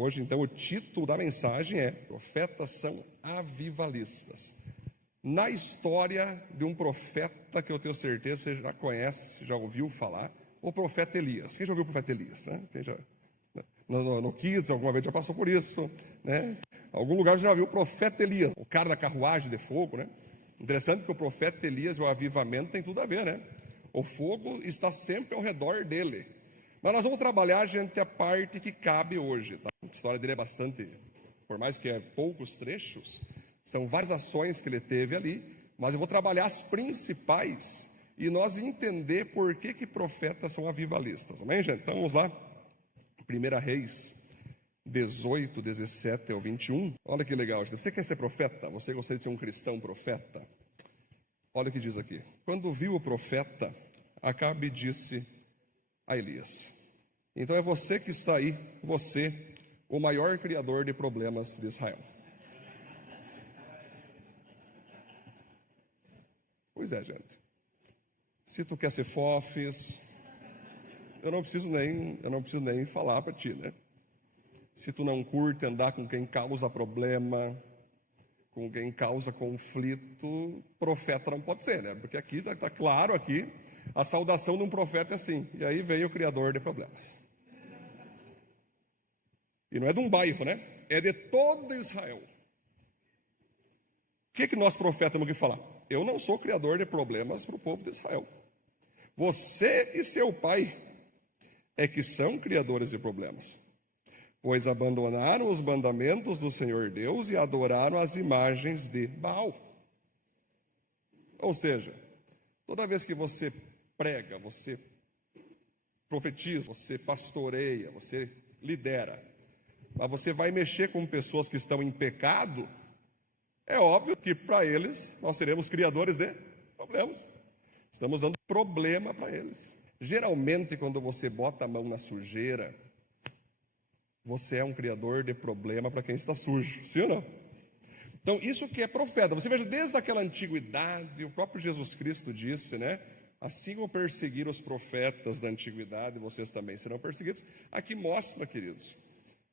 Hoje, então, o título da mensagem é Profetas são avivalistas. Na história de um profeta que eu tenho certeza você já conhece, já ouviu falar, o profeta Elias. Quem já ouviu o profeta Elias? Né? Quem já, no Kids, alguma vez já passou por isso, né? Algum lugar já viu o profeta Elias, o cara da carruagem de fogo, né? Interessante que o profeta Elias e o avivamento tem tudo a ver, né? O fogo está sempre ao redor dele. Mas nós vamos trabalhar, gente, a parte que cabe hoje, tá? A história dele é bastante, por mais que é poucos trechos, são várias ações que ele teve ali, mas eu vou trabalhar as principais e nós entender por que profetas são avivalistas. Amém, gente? Então vamos lá. 1 Reis 18, 17 ao 21. Olha que legal, gente. Você quer ser profeta? Você gostaria de ser um cristão profeta? Olha o que diz aqui. Quando viu o profeta, Acabe disse a Elias: então é você que está aí, você, o maior criador de problemas de Israel. Pois é, gente. Se tu quer ser fofes, eu não preciso nem falar para ti, né? Se tu não curte andar com quem causa problema, com quem causa conflito, profeta não pode ser, né? Porque aqui está claro aqui, a saudação de um profeta é assim. E aí veio o criador de problemas. E não é de um bairro, né? É de todo Israel. O que nós profetas temos que falar? Eu não sou criador de problemas para o povo de Israel. Você e seu pai é que são criadores de problemas, pois abandonaram os mandamentos do Senhor Deus e adoraram as imagens de Baal. Ou seja, toda vez que você prega, você profetiza, você pastoreia, você lidera, mas você vai mexer com pessoas que estão em pecado, é óbvio que para eles nós seremos criadores de problemas. Estamos dando problema para eles. Geralmente, quando você bota a mão na sujeira, você é um criador de problema para quem está sujo, sim ou não? Então, isso que é profeta. Você veja, desde aquela antiguidade, o próprio Jesus Cristo disse, né? Assim como perseguiram os profetas da antiguidade, vocês também serão perseguidos. Aqui mostra, queridos,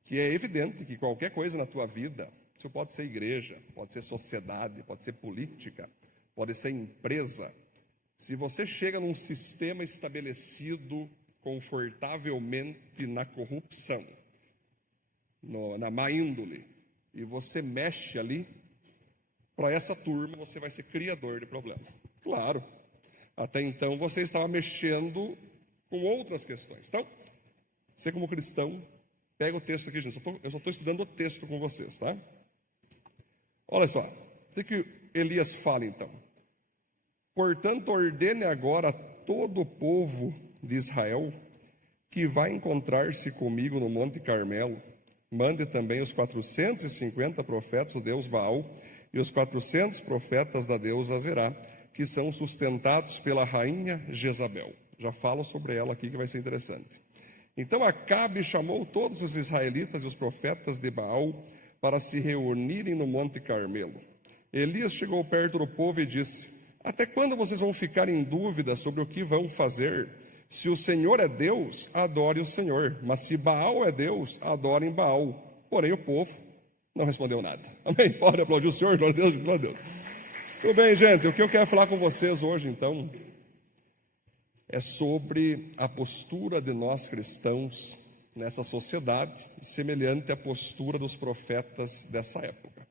que é evidente que qualquer coisa na tua vida, isso pode ser igreja, pode ser sociedade, pode ser política, pode ser empresa. Se você chega num sistema estabelecido confortavelmente na corrupção, na má índole, e você mexe ali, para essa turma você vai ser criador de problema. Claro, até então você estava mexendo com outras questões. Então, você como cristão, pega o texto aqui, gente. Eu só estou estudando o texto com vocês, tá? Olha só, o que Elias fala então? Portanto, ordene agora a todo o povo de Israel que vai encontrar-se comigo no Monte Carmelo. Mande também os 450 profetas do deus Baal e os 400 profetas da deusa Azerá, que são sustentados pela rainha Jezabel. Já falo sobre ela aqui que vai ser interessante. Então Acabe chamou todos os israelitas e os profetas de Baal para se reunirem no Monte Carmelo. Elias chegou perto do povo e disse: até quando vocês vão ficar em dúvida sobre o que vão fazer? Se o Senhor é Deus, adore o Senhor. Mas se Baal é Deus, adorem Baal. Porém o povo não respondeu nada. Amém? Pode aplaudir o Senhor, glória a Deus, glória a Deus. Tudo bem, gente, o que eu quero falar com vocês hoje, então, é sobre a postura de nós cristãos nessa sociedade, semelhante à postura dos profetas dessa época.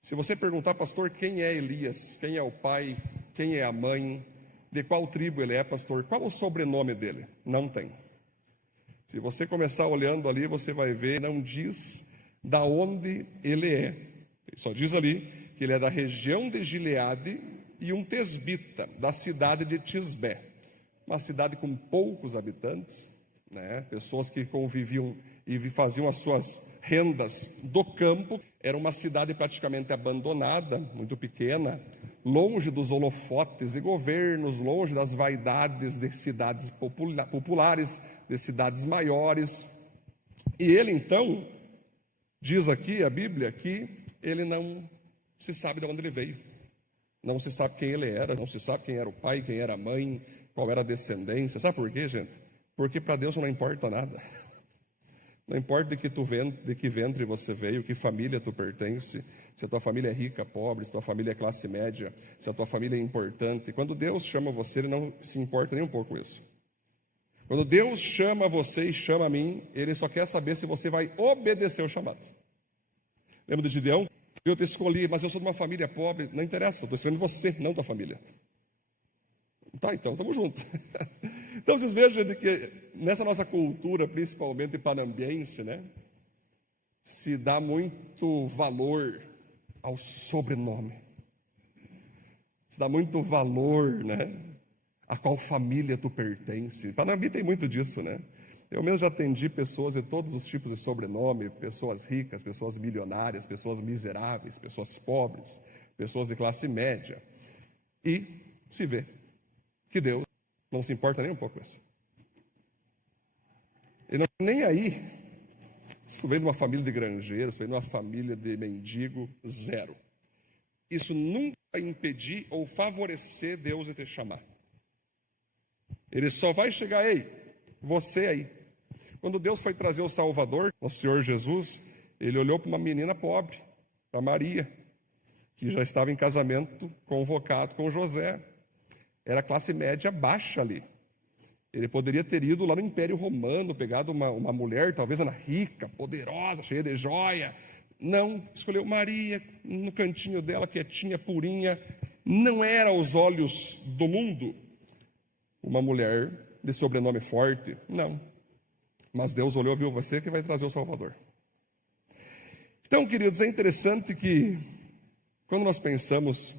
Se você perguntar, pastor, quem é Elias, quem é o pai, quem é a mãe, de qual tribo ele é, pastor, qual o sobrenome dele? Não tem. Se você começar olhando ali, você vai ver, não diz da onde ele é. Ele só diz ali que ele é da região de Gileade e um tesbita, da cidade de Tisbé. Uma cidade com poucos habitantes, né? Pessoas que conviviam e faziam as suas rendas do campo. Era uma cidade praticamente abandonada, muito pequena, longe dos holofotes de governos, longe das vaidades de cidades populares, de cidades maiores. E ele então, diz aqui a Bíblia, que ele não se sabe de onde ele veio, não se sabe quem ele era, não se sabe quem era o pai, quem era a mãe, qual era a descendência. Sabe por quê, gente? Porque para Deus não importa nada. Não importa de que ventre você veio, que família tu pertence, se a tua família é rica, pobre, se a tua família é classe média, se a tua família é importante. Quando Deus chama você, Ele não se importa nem um pouco com isso. Quando Deus chama você e chama a mim, Ele só quer saber se você vai obedecer o chamado. Lembra de Gideão? Eu te escolhi, mas eu sou de uma família pobre. Não interessa, eu estou escolhendo você, não tua família. Tá, então, estamos juntos. Então, vocês vejam que nessa nossa cultura, principalmente panambiense, né, se dá muito valor ao sobrenome. Se dá muito valor, né, a qual família tu pertence. Panambi tem muito disso, né? Eu mesmo já atendi pessoas de todos os tipos de sobrenome, pessoas ricas, pessoas milionárias, pessoas miseráveis, pessoas pobres, pessoas de classe média. E se vê que Deus não se importa nem um pouco com isso. Ele não nem aí. Se tu vem de uma família de granjeiros, se tu vem de uma família de mendigo, zero. Isso nunca vai impedir ou favorecer Deus de te chamar. Ele só vai chegar, ei, você aí. Quando Deus foi trazer o Salvador, o Senhor Jesus, Ele olhou para uma menina pobre, para Maria, que já estava em casamento convocado com José. Era classe média baixa ali. Ele poderia ter ido lá no Império Romano, pegado uma mulher, talvez ela rica, poderosa, cheia de joia. Não, escolheu Maria, no cantinho dela, quietinha, purinha. Não era aos olhos do mundo uma mulher de sobrenome forte, não. Mas Deus olhou e viu você que vai trazer o Salvador. Então, queridos, é interessante que quando nós pensamos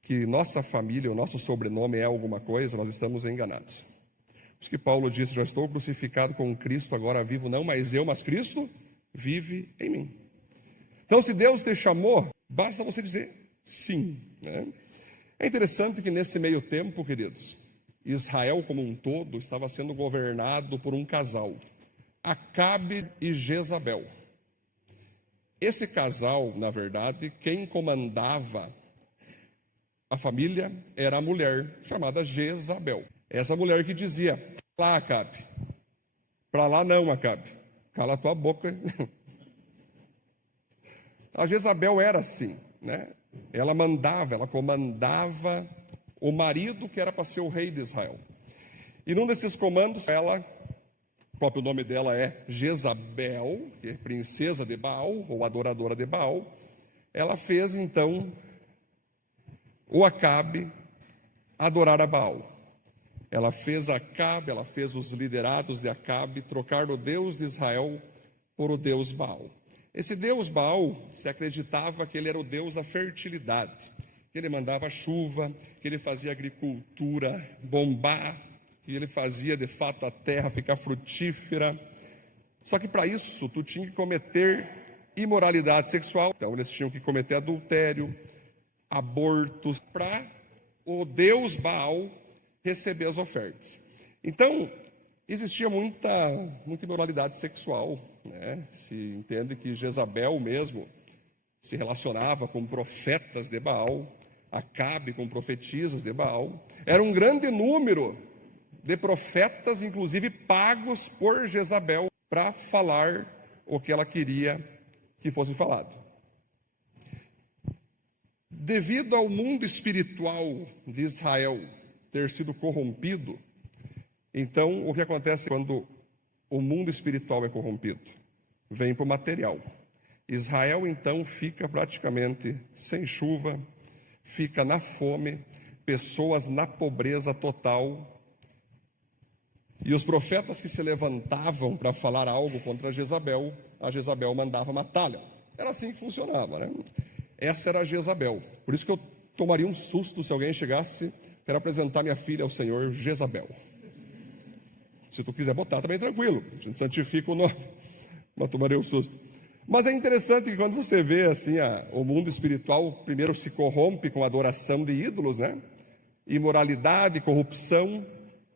que nossa família, o nosso sobrenome é alguma coisa, nós estamos enganados. Por isso que Paulo disse, já estou crucificado com Cristo, agora vivo não mais eu, mas Cristo vive em mim. Então, se Deus te chamou, basta você dizer sim, né? É interessante que nesse meio tempo, queridos, Israel como um todo estava sendo governado por um casal, Acabe e Jezabel. Esse casal, na verdade, quem comandava a família era a mulher chamada Jezabel. Essa mulher que dizia, lá Acabe, para lá não Acabe, cala a tua boca. A Jezabel era assim, né? Ela mandava, ela comandava o marido que era para ser o rei de Israel. E num desses comandos, ela, o próprio nome dela é Jezabel, que é princesa de Baal, ou adoradora de Baal. Ela fez então o Acabe adorar a Baal. Ela fez Acabe, ela fez os liderados de Acabe trocar o Deus de Israel por o Deus Baal. Esse Deus Baal, se acreditava que ele era o Deus da fertilidade, que ele mandava chuva, que ele fazia a agricultura bombar, que ele fazia de fato a terra ficar frutífera. Só que para isso tu tinha que cometer imoralidade sexual, então eles tinham que cometer adultério, abortos, para o Deus Baal receber as ofertas. Então, existia muita imoralidade sexual, né? Se entende que Jezabel mesmo se relacionava com profetas de Baal, Acabe com profetisas de Baal. Era um grande número de profetas, inclusive pagos por Jezabel, para falar o que ela queria que fosse falado. Devido ao mundo espiritual de Israel ter sido corrompido, então o que acontece quando o mundo espiritual é corrompido? Vem para o material. Israel então fica praticamente sem chuva, fica na fome, pessoas na pobreza total. E os profetas que se levantavam para falar algo contra Jezabel, a Jezabel mandava matá-la. Era assim que funcionava, né? Essa era a Jezabel. Por isso que eu tomaria um susto se alguém chegasse para apresentar minha filha ao Senhor, Jezabel. Se tu quiser botar, também tranquilo. A gente santifica o nome, mas tomaria um susto. Mas é interessante que quando você vê assim, o mundo espiritual primeiro se corrompe com a adoração de ídolos, né? Imoralidade, corrupção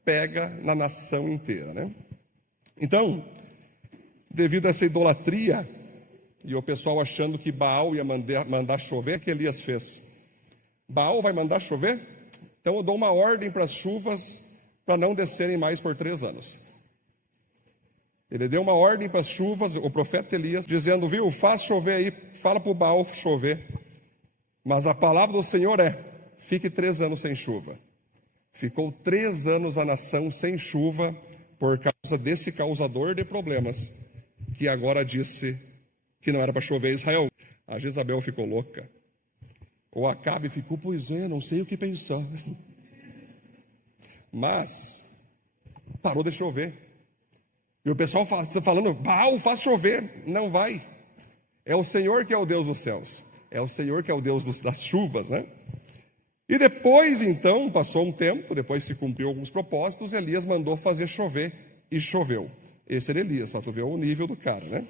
pega na nação inteira, né? Então, devido a essa idolatria, e o pessoal achando que Baal ia mandar chover, o que Elias fez? Baal vai mandar chover? Então eu dou uma ordem para as chuvas para não descerem mais por 3 anos. Ele deu uma ordem para as chuvas, o profeta Elias, dizendo, viu, faz chover aí, fala para o Baal chover. Mas a palavra do Senhor é, fique 3 anos sem chuva. Ficou 3 anos a nação sem chuva por causa desse causador de problemas, que agora disse que não era para chover em Israel. A Jezabel ficou louca. O Acabe ficou, pois é, não sei o que pensar. Mas parou de chover. E o pessoal falando, Baal, faz chover. Não vai. É o Senhor que é o Deus dos céus. É o Senhor que é o Deus das chuvas, né? E depois, então, passou um tempo, depois se cumpriu alguns propósitos, Elias mandou fazer chover, e choveu. Esse era Elias, para tu ver o nível do cara, né?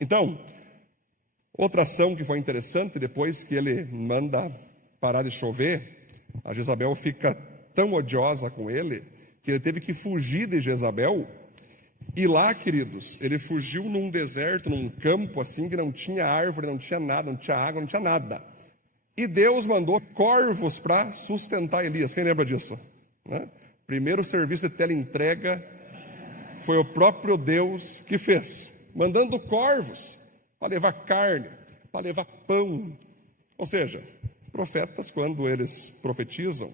Então, outra ação que foi interessante, depois que ele manda parar de chover, a Jezabel fica tão odiosa com ele, que ele teve que fugir de Jezabel, e lá, queridos, ele fugiu num deserto, num campo assim, que não tinha árvore, não tinha nada, não tinha água, não tinha nada. E Deus mandou corvos para sustentar Elias. Quem lembra disso? Né? Primeiro serviço de teleentrega foi o próprio Deus que fez, mandando corvos para levar carne, para levar pão. Ou seja, profetas, quando eles profetizam,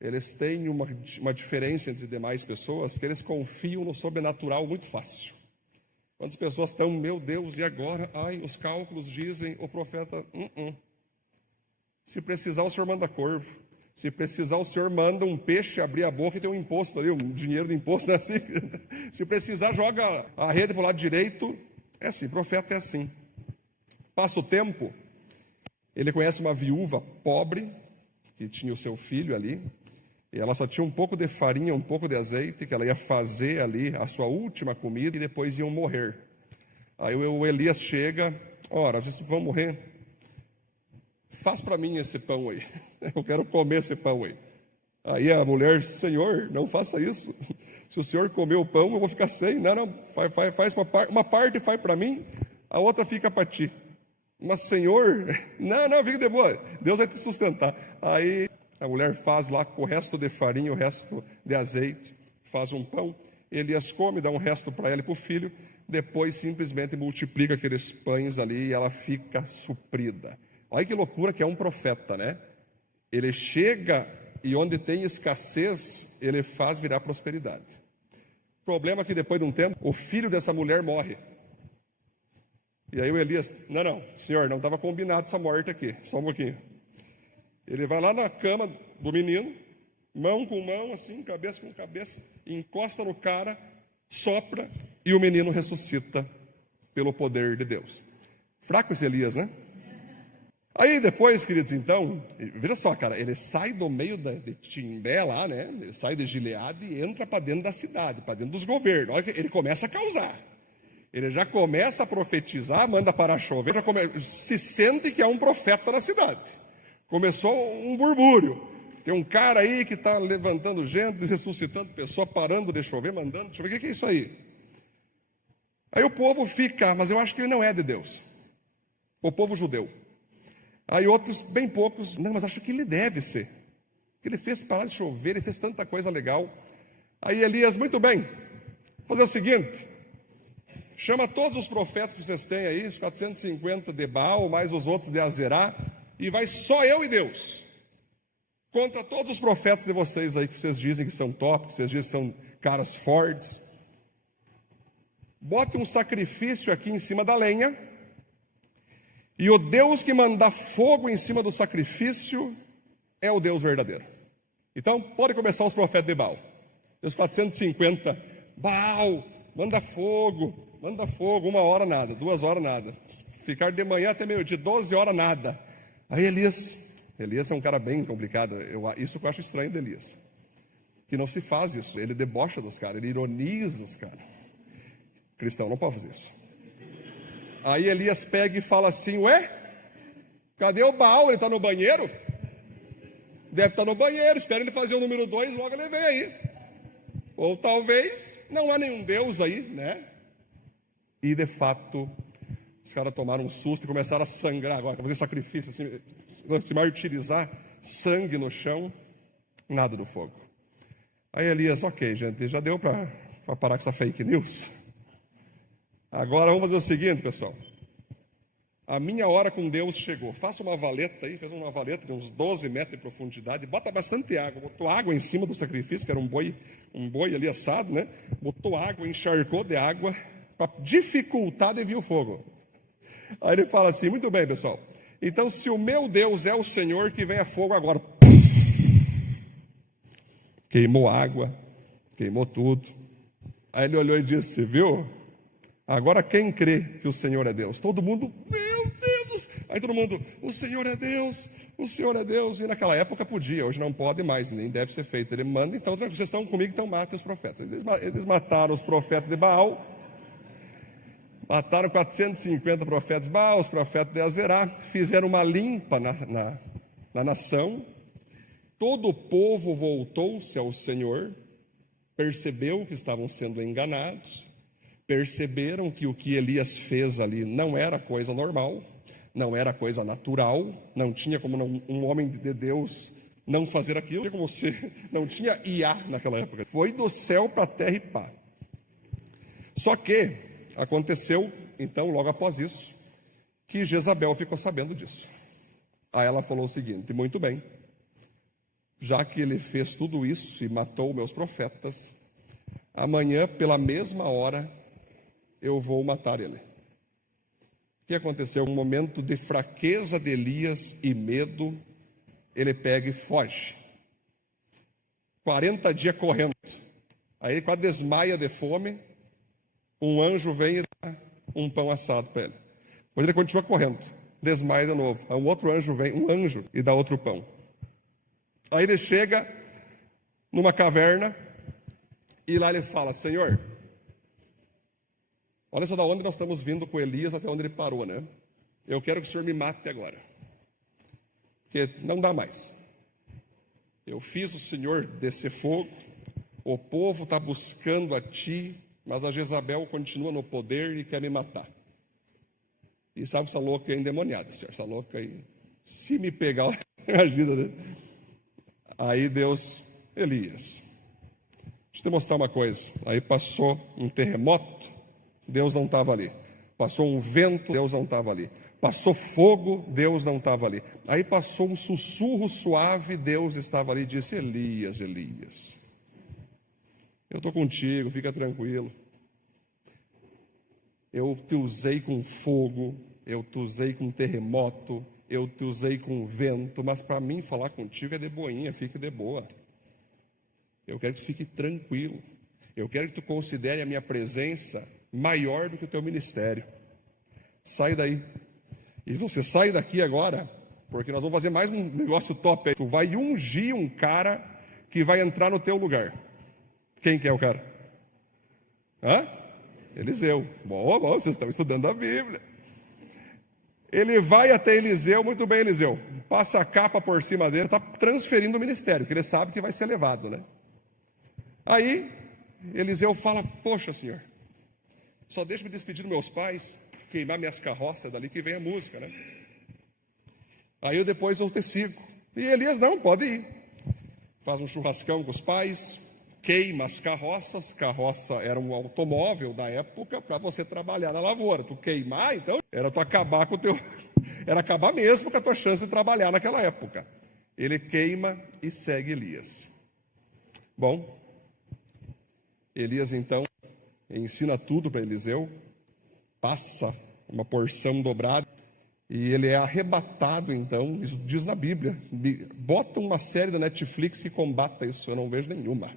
eles têm uma diferença entre demais pessoas, que eles confiam no sobrenatural muito fácil. Quantas pessoas estão, meu Deus, e agora? Ai, os cálculos dizem, o profeta, Se precisar, o senhor manda corvo. Se precisar, o senhor manda um peixe abrir a boca e tem um imposto ali, um dinheiro de imposto, né? Assim. Se precisar, joga a rede para o lado direito. É assim, profeta é assim. Passa o tempo, ele conhece uma viúva pobre, que tinha o seu filho ali, e ela só tinha um pouco de farinha, um pouco de azeite, que ela ia fazer ali a sua última comida e depois iam morrer. Aí o Elias chega, ora, vocês vão morrer? Faz para mim esse pão aí, eu quero comer esse pão aí. Aí a mulher, Senhor, não faça isso, se o senhor comer o pão eu vou ficar sem. Não, faz uma parte faz para mim, a outra fica para ti. Mas Senhor, não, fica de boa, Deus vai te sustentar. Aí a mulher faz lá com o resto de farinha, o resto de azeite, faz um pão, Elias come, dá um resto para ela e para o filho, depois simplesmente multiplica aqueles pães ali e ela fica suprida. Olha que loucura que é um profeta, né? Ele chega e onde tem escassez, ele faz virar prosperidade. O problema é que depois de um tempo, o filho dessa mulher morre. E aí o Elias, não, senhor, não estava combinado essa morte aqui, só um pouquinho. Ele vai lá na cama do menino, mão com mão, assim, cabeça com cabeça, encosta no cara, sopra e o menino ressuscita pelo poder de Deus. Fraco esse Elias, né? Aí depois, queridos, então, veja só, cara, ele sai do meio de Timbé lá, né? Ele sai de Gileade e entra para dentro da cidade, para dentro dos governos. Olha que ele começa a causar. Ele já começa a profetizar, manda parar chover, se sente que é um profeta na cidade. Começou um burbúrio. Tem um cara aí que está levantando gente, ressuscitando pessoa, parando de chover, mandando chover. O que é isso aí? Aí o povo fica, mas eu acho que ele não é de Deus. O povo judeu. Aí outros, bem poucos, não, mas acho que ele deve ser. Ele fez parar de chover, ele fez tanta coisa legal. Aí Elias, muito bem, vou fazer o seguinte, chama todos os profetas que vocês têm aí, os 450 de Baal, mais os outros de Azerá, e vai só eu e Deus, contra todos os profetas de vocês aí, que vocês dizem que são top, que vocês dizem que são caras fortes. Bote um sacrifício aqui em cima da lenha, e o Deus que manda fogo em cima do sacrifício é o Deus verdadeiro. Então, pode começar os profetas de Baal. Os 450, Baal, manda fogo, 1 hora nada, 2 horas nada. Ficar de manhã até meio-dia, 12 horas nada. Aí Elias é um cara bem complicado, isso que eu acho estranho de Elias. Que não se faz isso, ele debocha dos caras, ele ironiza os caras. Cristão não pode fazer isso. Aí Elias pega e fala assim, ué, cadê o Baal? Ele está no banheiro? Deve estar no banheiro, espera ele fazer o número 2, logo ele vem aí. Ou talvez não há nenhum Deus aí, né? E de fato, os caras tomaram um susto e começaram a sangrar agora, fazer sacrifício, assim, se martirizar, sangue no chão, nada do fogo. Aí Elias, ok, gente, já deu para para parar com essa fake news. Agora vamos fazer o seguinte, pessoal. A minha hora com Deus chegou. Faça uma valeta aí, fez uma valeta de uns 12 metros de profundidade, bota bastante água, botou água em cima do sacrifício, que era um boi ali assado, né? Botou água, encharcou de água, para dificultar de vir o fogo. Aí ele fala assim, muito bem, pessoal. Então, se o meu Deus é o Senhor, que venha fogo agora. Queimou água, queimou tudo. Aí ele olhou e disse, viu? Agora quem crê que o Senhor é Deus? Todo mundo, meu Deus! Aí todo mundo, o Senhor é Deus, o Senhor é Deus. E naquela época podia, hoje não pode mais, nem deve ser feito. Ele manda, então, vocês estão comigo, então matem os profetas. Eles mataram os profetas de Baal, mataram 450 profetas de Baal, os profetas de Azerá, fizeram uma limpa na nação. Todo o povo voltou-se ao Senhor, percebeu que estavam sendo enganados, perceberam que o que Elias fez ali não era coisa normal, não era coisa natural, não tinha como um homem de Deus não fazer aquilo, como se não tinha IA naquela época. Foi do céu para a terra e pá. Só que aconteceu, então, logo após isso, que Jezabel ficou sabendo disso. Aí ela falou o seguinte, muito bem, já que ele fez tudo isso e matou meus profetas, amanhã, pela mesma hora, eu vou matar ele. O que aconteceu? Um momento de fraqueza de Elias e medo, ele pega e foge. 40 dias correndo. Aí ele quase desmaia de fome, um anjo vem e dá um pão assado para ele. Depois ele continua correndo, desmaia de novo. Aí um outro anjo vem, um anjo, e dá outro pão. Aí ele chega numa caverna e lá ele fala, Senhor, olha só de onde nós estamos vindo com Elias até onde ele parou, né? Eu quero que o Senhor me mate agora, porque não dá mais. Eu fiz o Senhor descer fogo, o povo está buscando a Ti, mas a Jezabel continua no poder e quer me matar. E sabe, essa louca é endemoniada, Senhor, essa louca aí, se me pegar, imagina, né? Aí Deus, Elias, deixa eu te mostrar uma coisa. Aí passou um terremoto, Deus não estava ali. Passou um vento, Deus não estava ali. Passou fogo, Deus não estava ali. Aí passou um sussurro suave, Deus estava ali e disse, Elias, Elias, eu estou contigo, fica tranquilo. Eu te usei com fogo, eu te usei com terremoto, eu te usei com vento, mas para mim falar contigo é de boinha, fique de boa. Eu quero que tu fique tranquilo. Eu quero que tu considere a minha presença maior do que o teu ministério. Sai daí. E você sai daqui agora, porque nós vamos fazer mais um negócio top aí. Tu vai ungir um cara que vai entrar no teu lugar. Quem que é o cara? Hã? Eliseu. Bom, vocês estão estudando a Bíblia. Ele vai até Eliseu, muito bem, Eliseu, passa a capa por cima dele, está transferindo o ministério, que ele sabe que vai ser levado, né? Aí, Eliseu fala, poxa, Senhor, só deixa me despedir dos meus pais, queimar minhas carroças, dali que vem a música, né? Aí eu depois te sigo. E Elias, não, pode ir. Faz um churrascão com os pais, queima as carroças, carroça era um automóvel da época para você trabalhar na lavoura. Tu queimar, então, era tu acabar com o teu... Era acabar mesmo com a tua chance de trabalhar naquela época. Ele queima e segue Elias. Bom, Elias então ensina tudo para Eliseu, passa uma porção dobrada, e ele é arrebatado então, isso diz na Bíblia. Bota uma série da Netflix que combata isso, eu não vejo nenhuma.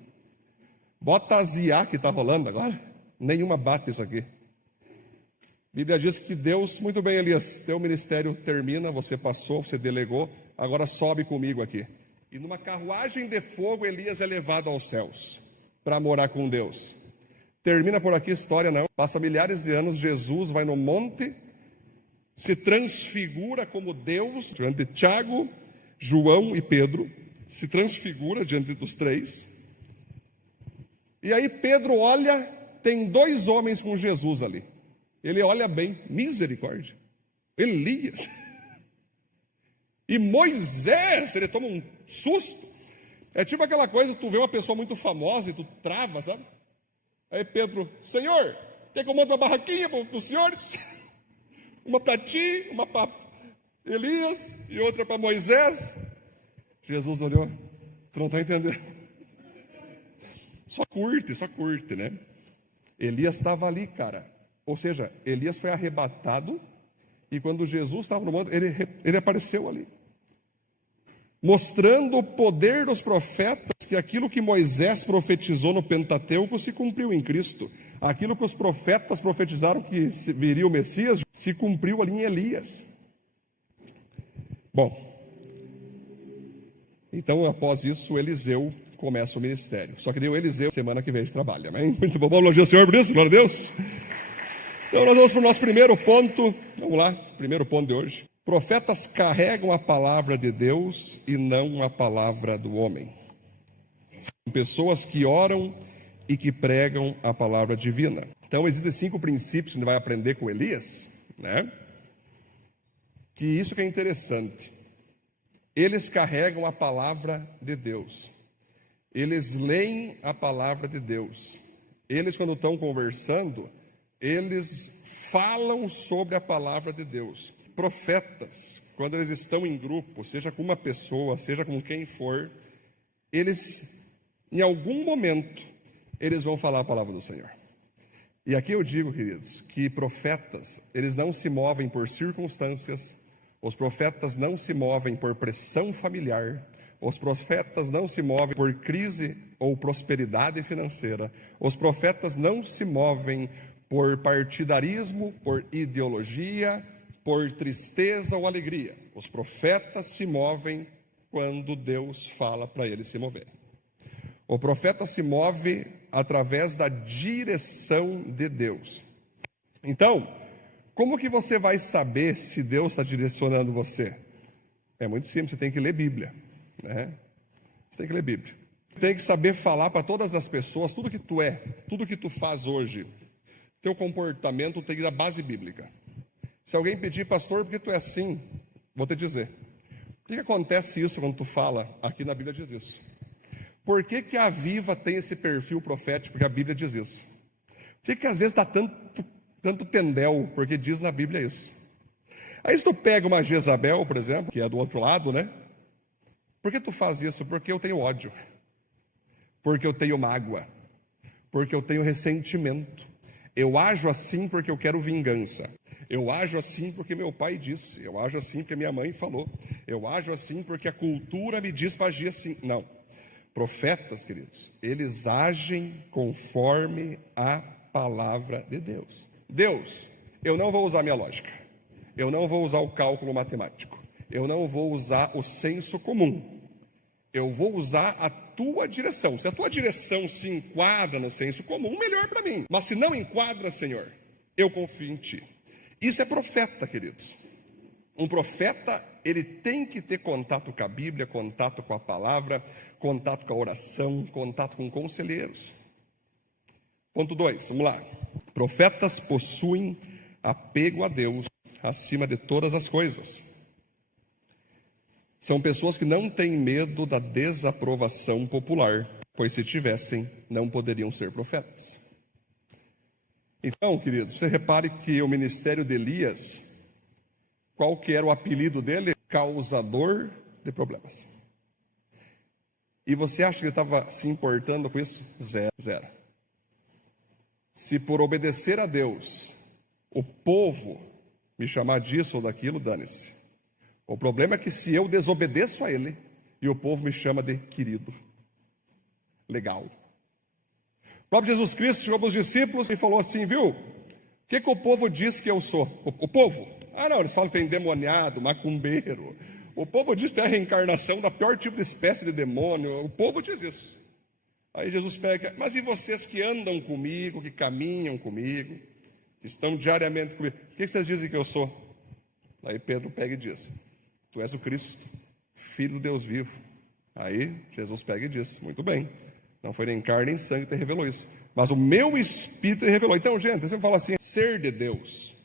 Bota a Zia que está rolando agora, nenhuma bate isso aqui. A Bíblia diz que Deus, muito bem, Elias, teu ministério termina, você passou, você delegou, agora sobe comigo aqui. E numa carruagem de fogo, Elias é levado aos céus para morar com Deus. Termina por aqui a história, não. Passa milhares de anos, Jesus vai no monte, se transfigura como Deus, diante de Tiago, João e Pedro, se transfigura diante dos três. E aí Pedro olha, tem dois homens com Jesus ali. Ele olha bem, misericórdia. Elias. E Moisés, ele toma um susto. É tipo aquela coisa, tu vê uma pessoa muito famosa e tu trava, sabe? Aí Pedro: Senhor, quer que eu mande uma barraquinha para os senhores? Uma para ti, uma para Elias e outra para Moisés. Jesus olhou: tu não está entendendo. Só curte, né? Elias estava ali, cara. Ou seja, Elias foi arrebatado, e quando Jesus estava no mundo, ele apareceu ali, mostrando o poder dos profetas, que aquilo que Moisés profetizou no Pentateuco se cumpriu em Cristo. Aquilo que os profetas profetizaram que viria o Messias, se cumpriu ali em Elias. Bom, então após isso, Eliseu começa o ministério. Só que deu Eliseu semana que vem de trabalho, amém? Muito bom, vamos elogiar o Senhor por isso, glória a Deus. Então nós vamos para o nosso primeiro ponto, vamos lá, primeiro ponto de hoje. Profetas carregam a palavra de Deus e não a palavra do homem. São pessoas que oram e que pregam a palavra divina. Então existem 5 princípios que a gente vai aprender com Elias, né? Que isso que é interessante. Eles carregam a palavra de Deus. Eles leem a palavra de Deus. Eles, quando estão conversando, eles falam sobre a palavra de Deus. Profetas, quando eles estão em grupo, seja com uma pessoa, seja com quem for, eles, em algum momento, eles vão falar a palavra do Senhor. E aqui eu digo, queridos, que profetas, eles não se movem por circunstâncias, os profetas não se movem por pressão familiar, os profetas não se movem por crise ou prosperidade financeira, os profetas não se movem por partidarismo, por ideologia, por tristeza ou alegria. Os profetas se movem quando Deus fala para eles se mover. O profeta se move através da direção de Deus. Então, como que você vai saber se Deus está direcionando você? É muito simples, você tem que ler Bíblia, né? Você tem que ler Bíblia. Tem que saber falar para todas as pessoas tudo que tu é, tudo que tu faz hoje. Teu comportamento tem que dar base bíblica. Se alguém pedir: pastor, por que tu é assim? Vou te dizer. Por que acontece isso quando tu fala? Aqui na Bíblia diz isso. Por que a Viva tem esse perfil profético? Porque a Bíblia diz isso. Por que às vezes dá tanto tendel? Porque diz na Bíblia isso. Aí se tu pega uma Jezabel, por exemplo, que é do outro lado, né? Por que tu faz isso? Porque eu tenho ódio. Porque eu tenho mágoa. Porque eu tenho ressentimento. Eu ajo assim porque eu quero vingança. Eu ajo assim porque meu pai disse. Eu ajo assim porque minha mãe falou. Eu ajo assim porque a cultura me diz para agir assim. Não. Profetas, queridos, eles agem conforme a palavra de Deus. Deus, eu não vou usar minha lógica. Eu não vou usar o cálculo matemático. Eu não vou usar o senso comum. Eu vou usar a tua direção. Se a tua direção se enquadra no senso comum, melhor para mim. Mas se não enquadra, Senhor, eu confio em ti. Isso é profeta, queridos. Um profeta, ele tem que ter contato com a Bíblia, contato com a palavra, contato com a oração, contato com conselheiros. Ponto 2, vamos lá. Profetas possuem apego a Deus acima de todas as coisas. São pessoas que não têm medo da desaprovação popular, pois se tivessem, não poderiam ser profetas. Então, queridos, você repare que o ministério de Elias, qual que era o apelido dele? Causador de problemas. E você acha que ele estava se importando com isso? Zero. Se por obedecer a Deus, o povo me chamar disso ou daquilo, dane-se. O problema é que se eu desobedeço a ele, e o povo me chama de querido, legal. O próprio Jesus Cristo chegou para os discípulos e falou assim: viu, o que o povo diz que eu sou? O povo? Ah não, eles falam que tem endemoniado, macumbeiro. O povo diz que é a reencarnação da pior tipo de espécie de demônio. O povo diz isso. Aí Jesus pega: mas e vocês que andam comigo, que caminham comigo, que estão diariamente comigo, o que vocês dizem que eu sou? Aí Pedro pega e diz: tu és o Cristo, Filho do Deus vivo. Aí Jesus pega e diz: muito bem, não foi nem carne nem sangue que te revelou isso, mas o meu Espírito te revelou. Então, gente, você fala assim: ser de Deus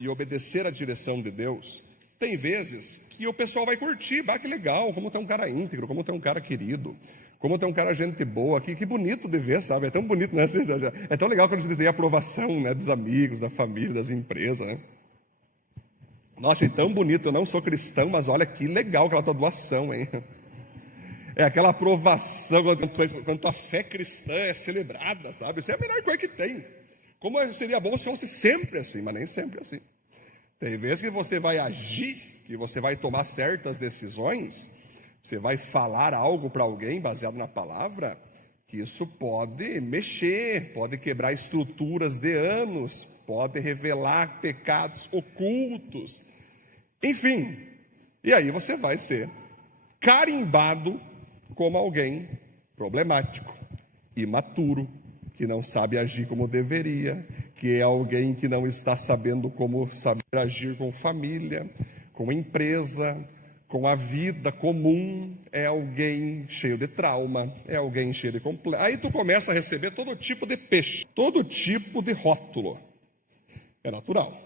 e obedecer à direção de Deus, tem vezes que o pessoal vai curtir: bah, que legal, como tem um cara íntegro, como tem um cara querido, Como tem um cara gente boa aqui, que bonito de ver, sabe? É tão bonito, né? É tão legal quando a gente tem a aprovação, né, dos amigos, da família, das empresas, né? Nossa, é tão bonito, eu não sou cristão, mas olha que legal aquela tua doação, hein? É aquela aprovação quando tua fé cristã é celebrada, sabe? Isso é a melhor coisa que tem. Como seria bom se fosse sempre assim, mas nem sempre assim. Tem vezes que você vai agir, que você vai tomar certas decisões, você vai falar algo para alguém baseado na palavra, que isso pode mexer, pode quebrar estruturas de anos, pode revelar pecados ocultos, enfim. E aí você vai ser carimbado como alguém problemático, imaturo, que não sabe agir como deveria, que é alguém que não está sabendo como saber agir com família, com empresa, com a vida comum, é alguém cheio de trauma, é alguém cheio de complexo. Aí tu começa a receber todo tipo de peixe, todo tipo de rótulo. É natural.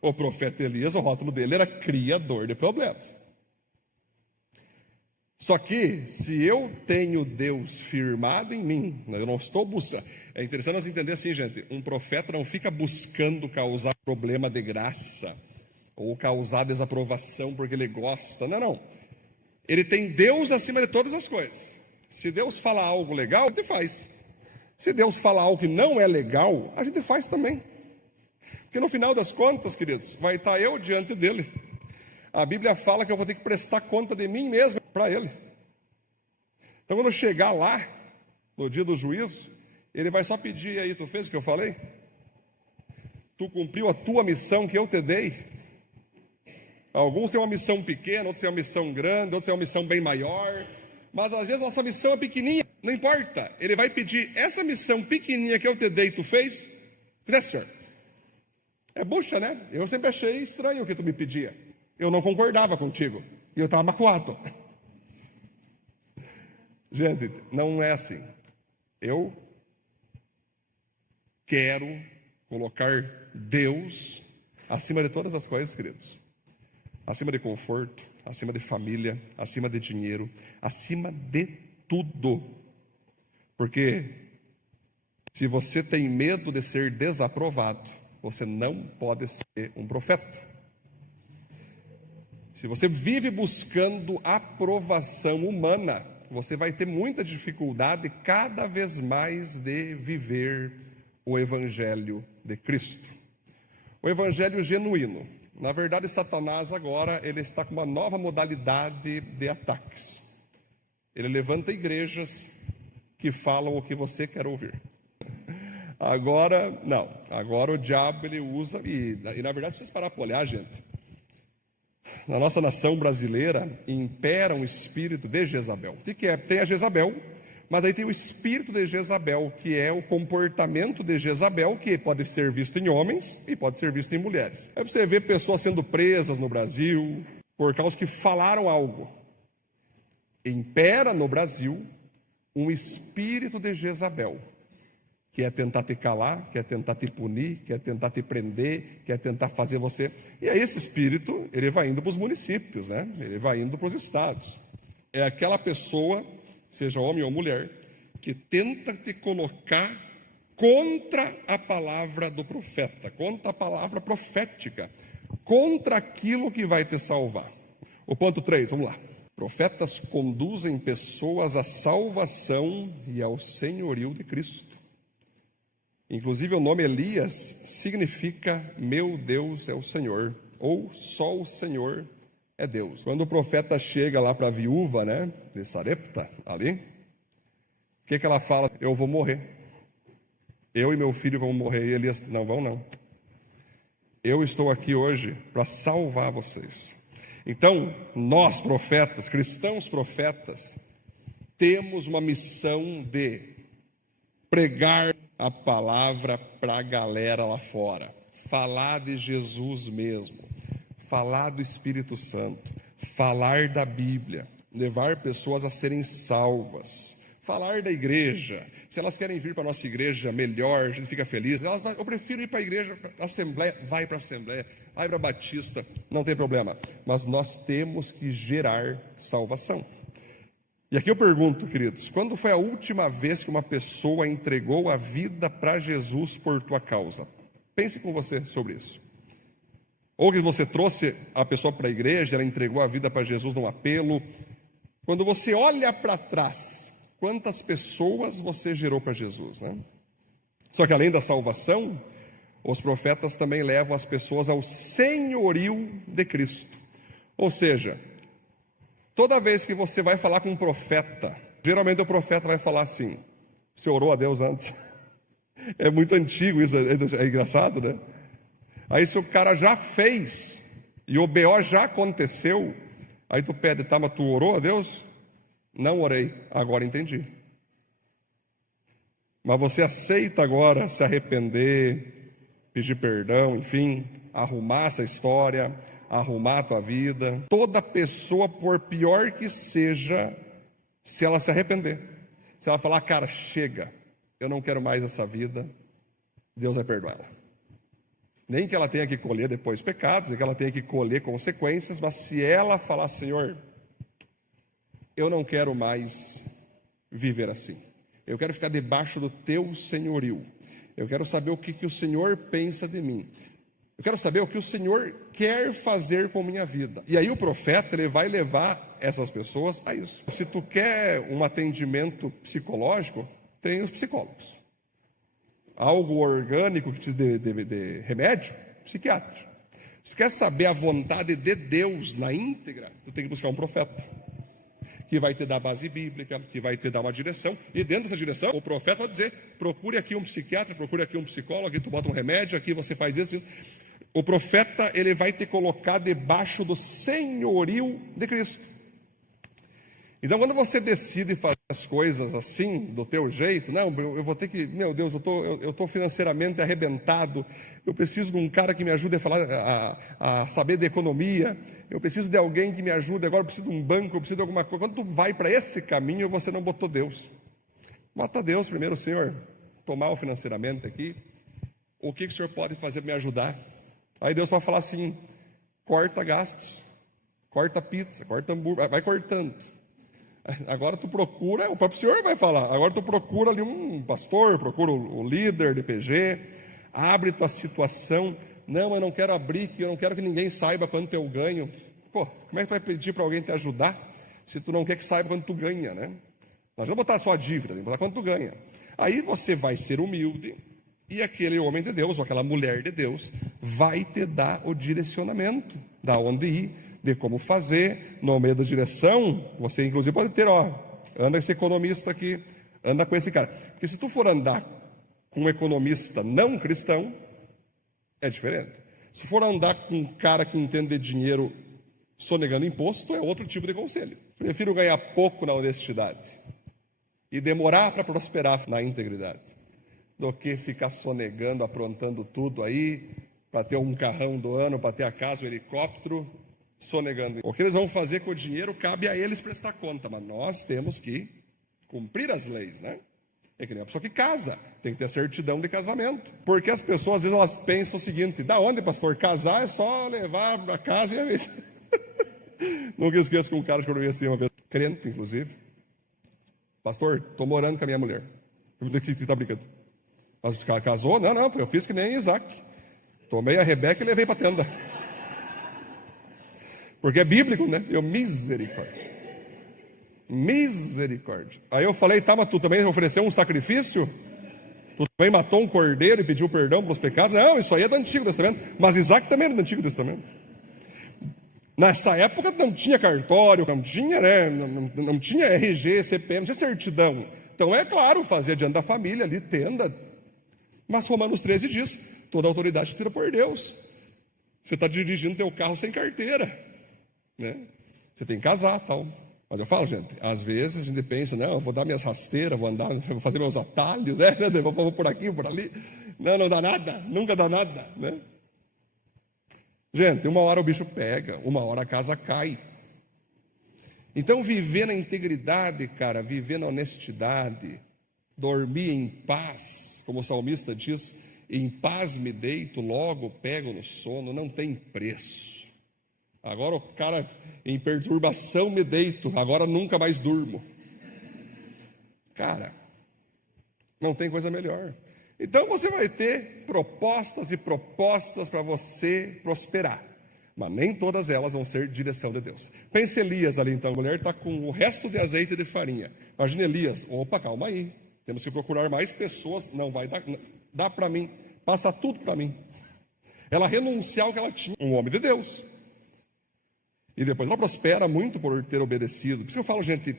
O profeta Elias, o rótulo dele era criador de problemas. Só que, se eu tenho Deus firmado em mim, eu não estou buscando. É interessante nós entender assim, gente, um profeta não fica buscando causar problema de graça, ou causar desaprovação porque ele gosta, não. Ele tem Deus acima de todas as coisas. Se Deus fala algo legal, a gente faz. Se Deus fala algo que não é legal, a gente faz também. Porque no final das contas, queridos, vai estar eu diante dele. A Bíblia fala que eu vou ter que prestar conta de mim mesmo para ele. Então, quando eu chegar lá, no dia do juízo, ele vai só pedir aí, tu fez o que eu falei? Tu cumpriu a tua missão que eu te dei? Alguns têm uma missão pequena, outros têm uma missão grande, outros têm uma missão bem maior. Mas às vezes nossa missão é pequenininha, não importa. Ele vai pedir, essa missão pequenininha que eu te dei, tu fez? Fizeste, senhor. É bucha, né? Eu sempre achei estranho o que tu me pedia. Eu não concordava contigo. E eu estava macuado. Gente, não é assim. Eu quero colocar Deus acima de todas as coisas, queridos. Acima de conforto, acima de família, acima de dinheiro, acima de tudo. Porque se você tem medo de ser desaprovado, você não pode ser um profeta. Se você vive buscando aprovação humana, você vai ter muita dificuldade cada vez mais de viver o Evangelho de Cristo. O Evangelho genuíno. Na verdade, Satanás agora ele está com uma nova modalidade de ataques. Ele levanta igrejas que falam o que você quer ouvir. Agora, não. Agora o diabo ele usa, e na verdade, vocês parar para olhar, gente. Na nossa nação brasileira, impera um espírito de Jezabel. O que é? Tem a Jezabel, mas aí tem o espírito de Jezabel, que é o comportamento de Jezabel, que pode ser visto em homens e pode ser visto em mulheres. Aí você vê pessoas sendo presas no Brasil, por causa que falaram algo. Impera no Brasil um espírito de Jezabel, que é tentar te calar, que é tentar te punir, que é tentar te prender, que é tentar fazer você... E aí esse espírito, ele vai indo para os municípios, né? Ele vai indo para os estados. É aquela pessoa, seja homem ou mulher, que tenta te colocar contra a palavra do profeta, contra a palavra profética, contra aquilo que vai te salvar. O ponto 3, vamos lá. Profetas conduzem pessoas à salvação e ao senhorio de Cristo. Inclusive o nome Elias significa meu Deus é o Senhor, ou só o Senhor é Deus. Quando o profeta chega lá para a viúva, né, de Sarepta, ali, o que ela fala? Eu vou morrer. Eu e meu filho vamos morrer. E Elias, não vão não. Eu estou aqui hoje para salvar vocês. Então, nós profetas, cristãos profetas, temos uma missão de pregar a palavra para a galera lá fora, falar de Jesus mesmo, falar do Espírito Santo, falar da Bíblia, levar pessoas a serem salvas, falar da igreja. Se elas querem vir para a nossa igreja melhor, a gente fica feliz. Eu prefiro ir para a igreja, para a Assembleia, vai para a Assembleia, vai para a Batista, não tem problema. Mas nós temos que gerar salvação. E E aqui eu pergunto, queridos, quando foi a última vez que uma pessoa entregou a vida para Jesus por tua causa? Pense com você sobre isso. Ou que você trouxe a pessoa para a igreja, ela entregou a vida para Jesus num apelo. Quando você olha para trás, quantas pessoas você gerou para Jesus, né? Só que além da salvação, os profetas também levam as pessoas ao senhorio de Cristo. Ou seja, toda vez que você vai falar com um profeta, geralmente o profeta vai falar assim: você orou a Deus antes? É muito antigo isso, é engraçado, né? Aí se o cara já fez e o BO já aconteceu, aí tu pede, tá, mas tu orou a Deus? Não orei, agora entendi. Mas você aceita agora se arrepender, pedir perdão, enfim, arrumar essa história, arrumar a tua vida. Toda pessoa, por pior que seja, se ela se arrepender, se ela falar, cara, chega, eu não quero mais essa vida, Deus vai perdoar. Nem que ela tenha que colher depois pecados, nem que ela tenha que colher consequências, mas se ela falar, Senhor, eu não quero mais viver assim. Eu quero ficar debaixo do teu senhorio. Eu quero saber o que o Senhor pensa de mim. Eu quero saber o que o Senhor quer fazer com a minha vida. E aí o profeta, ele vai levar essas pessoas a isso. Se tu quer um atendimento psicológico, tem os psicólogos. Algo orgânico que precisa de remédio, psiquiatra. Se tu quer saber a vontade de Deus na íntegra, tu tem que buscar um profeta, que vai te dar base bíblica, que vai te dar uma direção, e dentro dessa direção, o profeta vai dizer, procure aqui um psiquiatra, procure aqui um psicólogo, aqui tu bota um remédio, aqui você faz isso, isso. O profeta, ele vai te colocar debaixo do senhorio de Cristo. Então, quando você decide fazer as coisas assim, do teu jeito, não, eu vou ter que, meu Deus, eu estou financeiramente arrebentado, eu preciso de um cara que me ajude a falar, a saber de economia, eu preciso de alguém que me ajude, agora eu preciso de um banco, eu preciso de alguma coisa. Quando tu vai para esse caminho, você não botou Deus. Bota Deus primeiro, Senhor, tomar o financeiramente aqui, o que o Senhor pode fazer para me ajudar? Aí Deus vai falar assim, corta gastos, corta pizza, corta hambúrguer, vai cortando. Agora tu procura, o próprio Senhor vai falar, agora tu procura ali um pastor, procura o líder de PG, abre tua situação. Não, eu não quero abrir, eu não quero que ninguém saiba quanto eu ganho. Pô, como é que tu vai pedir para alguém te ajudar, se tu não quer que saiba quanto tu ganha, né? Nós vamos botar só a dívida, vamos botar quanto tu ganha. Aí você vai ser humilde, e aquele homem de Deus, ou aquela mulher de Deus, vai te dar o direcionamento, da onde ir, de como fazer, no meio da direção. Você inclusive pode ter, anda com esse economista aqui, anda com esse cara. Porque se tu for andar com um economista não cristão, é diferente. Se for andar com um cara que entende de dinheiro sonegando imposto, é outro tipo de conselho. Prefiro ganhar pouco na honestidade e demorar para prosperar na integridade, do que ficar sonegando, aprontando tudo aí, para ter um carrão do ano, para ter a casa, um helicóptero, sonegando. O que eles vão fazer com o dinheiro, cabe a eles prestar conta, mas nós temos que cumprir as leis, né? É que nem a pessoa que casa, tem que ter a certidão de casamento. Porque as pessoas, às vezes, elas pensam o seguinte, da onde, pastor? Casar é só levar para casa e é isso. Nunca esqueço que um cara que eu vi assim uma vez, crente, inclusive, pastor, estou morando com a minha mulher. Eu falei, que você está brincando? Mas o cara casou? Não, eu fiz que nem Isaac. Tomei a Rebeca e levei para a tenda. Porque é bíblico, né? Misericórdia. Misericórdia. Aí eu falei, tá, mas tu também ofereceu um sacrifício? Tu também matou um cordeiro e pediu perdão pelos pecados? Não, isso aí é do Antigo Testamento. Mas Isaac também é do Antigo Testamento. Nessa época não tinha cartório, não tinha, né? Não tinha RG, CPM, não tinha certidão. Então é claro, fazia diante da família ali, tenda. Mas Romanos 13 diz, toda autoridade tira por Deus. Você está dirigindo teu carro sem carteira, né? Você tem que casar, tal. Mas eu falo, gente, às vezes a gente pensa, não, eu vou dar minhas rasteiras, vou andar, vou fazer meus atalhos, né? Vou por aqui, por ali. Não dá nada, nunca dá nada, né? Gente, uma hora o bicho pega, uma hora a casa cai. Então, viver na integridade, cara, viver na honestidade, dormir em paz, como o salmista diz, em paz me deito, logo pego no sono, não tem preço. Agora o cara, em perturbação me deito, agora nunca mais durmo. Cara, não tem coisa melhor. Então você vai ter propostas e propostas para você prosperar, mas nem todas elas vão ser direção de Deus. Pense Elias ali então, a mulher está com o resto de azeite e de farinha. Imagina Elias, opa, calma aí, temos que procurar mais pessoas, não vai dar, dá para mim, passa tudo para mim. Ela renunciar ao que ela tinha, um homem de Deus. E depois ela prospera muito por ter obedecido. Por isso que eu falo, gente,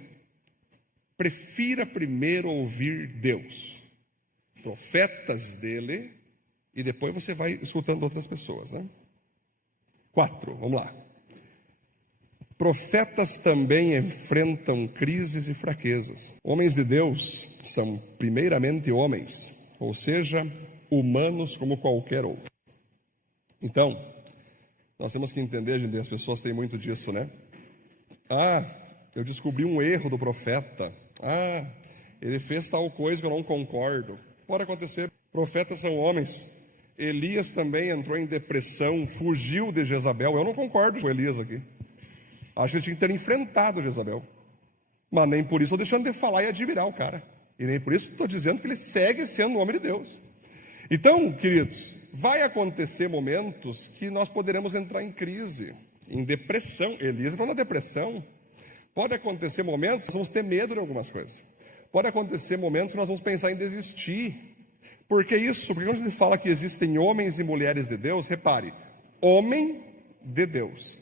prefira primeiro ouvir Deus, profetas dele, e depois você vai escutando outras pessoas, né? 4, vamos lá. Profetas também enfrentam crises e fraquezas. Homens de Deus são primeiramente homens, ou seja, humanos como qualquer outro. Então, nós temos que entender, gente, as pessoas têm muito disso, né? Ah, eu descobri um erro do profeta. Ah, ele fez tal coisa que eu não concordo. Pode acontecer. Profetas são homens. Elias também entrou em depressão, fugiu de Jezabel. Eu não concordo com Elias aqui. Acho que ele tinha que ter enfrentado Jezabel. Mas nem por isso estou deixando de falar e admirar o cara. E nem por isso estou dizendo que ele segue sendo um homem de Deus. Então, queridos, vai acontecer momentos que nós poderemos entrar em crise, em depressão. Elias entrou na depressão. Pode acontecer momentos que nós vamos ter medo de algumas coisas. Pode acontecer momentos que nós vamos pensar em desistir. Por que isso? Porque quando a gente fala que existem homens e mulheres de Deus, repare, homem de Deus.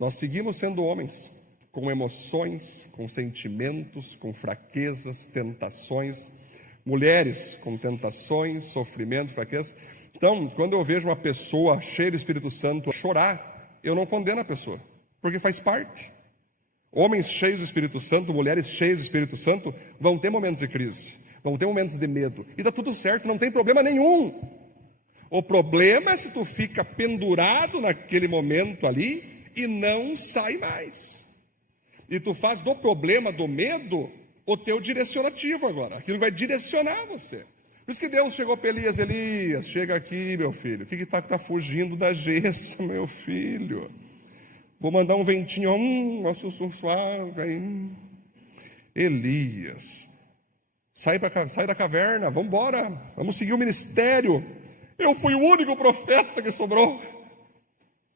Nós seguimos sendo homens, com emoções, com sentimentos, com fraquezas, tentações. Mulheres com tentações, sofrimentos, fraquezas. Então, quando eu vejo uma pessoa cheia do Espírito Santo chorar, eu não condeno a pessoa, porque faz parte. Homens cheios do Espírito Santo, mulheres cheias do Espírito Santo, vão ter momentos de crise, vão ter momentos de medo, e dá tudo certo, não tem problema nenhum. O problema é se tu fica pendurado naquele momento ali e não sai mais. E tu faz do problema, do medo, o teu direcionativo agora, aquilo vai direcionar você. Por isso que Deus chegou para Elias, Elias, chega aqui, meu filho, o que está fugindo da gesso, meu filho? Vou mandar um ventinho, suave, Elias, sai da caverna, vamos embora, vamos seguir o ministério. Eu fui o único profeta que sobrou.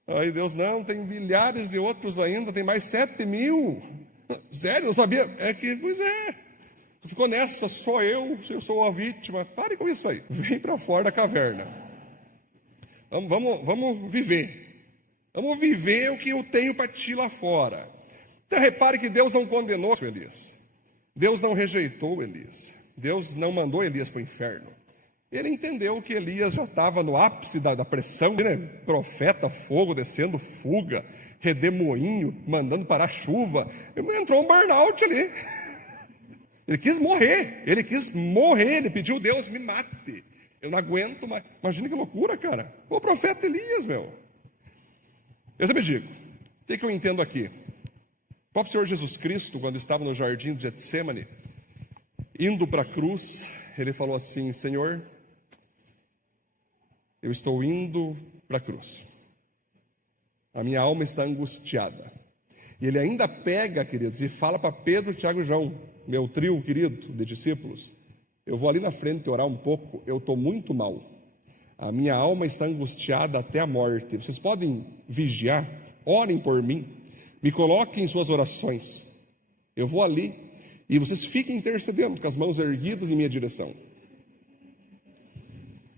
Aí Deus, não, tem milhares de outros ainda, tem mais 7.000. Sério, eu sabia? Pois é. Tu ficou nessa, só eu sou a vítima. Pare com isso aí. Vem para fora da caverna. Vamos viver. Vamos viver o que eu tenho para ti lá fora. Então repare que Deus não condenou Elias. Deus não rejeitou Elias. Deus não mandou Elias para o inferno. Ele entendeu que Elias já estava no ápice da pressão, né? Profeta, fogo descendo, fuga, redemoinho, mandando parar chuva. Entrou um burnout ali. Ele quis morrer, ele pediu, Deus, me mate. Eu não aguento mais. Imagina que loucura, cara. O profeta Elias, meu. Eu sempre digo, o que eu entendo aqui? O próprio Senhor Jesus Cristo, quando estava no jardim de Getsemane, indo para a cruz, ele falou assim, Senhor, eu estou indo para a cruz. A minha alma está angustiada. E ele ainda pega, queridos, e fala para Pedro, Tiago e João, meu trio querido de discípulos, eu vou ali na frente orar um pouco, eu estou muito mal. A minha alma está angustiada até a morte. Vocês podem vigiar, orem por mim, me coloquem em suas orações. Eu vou ali e vocês fiquem intercedendo com as mãos erguidas em minha direção.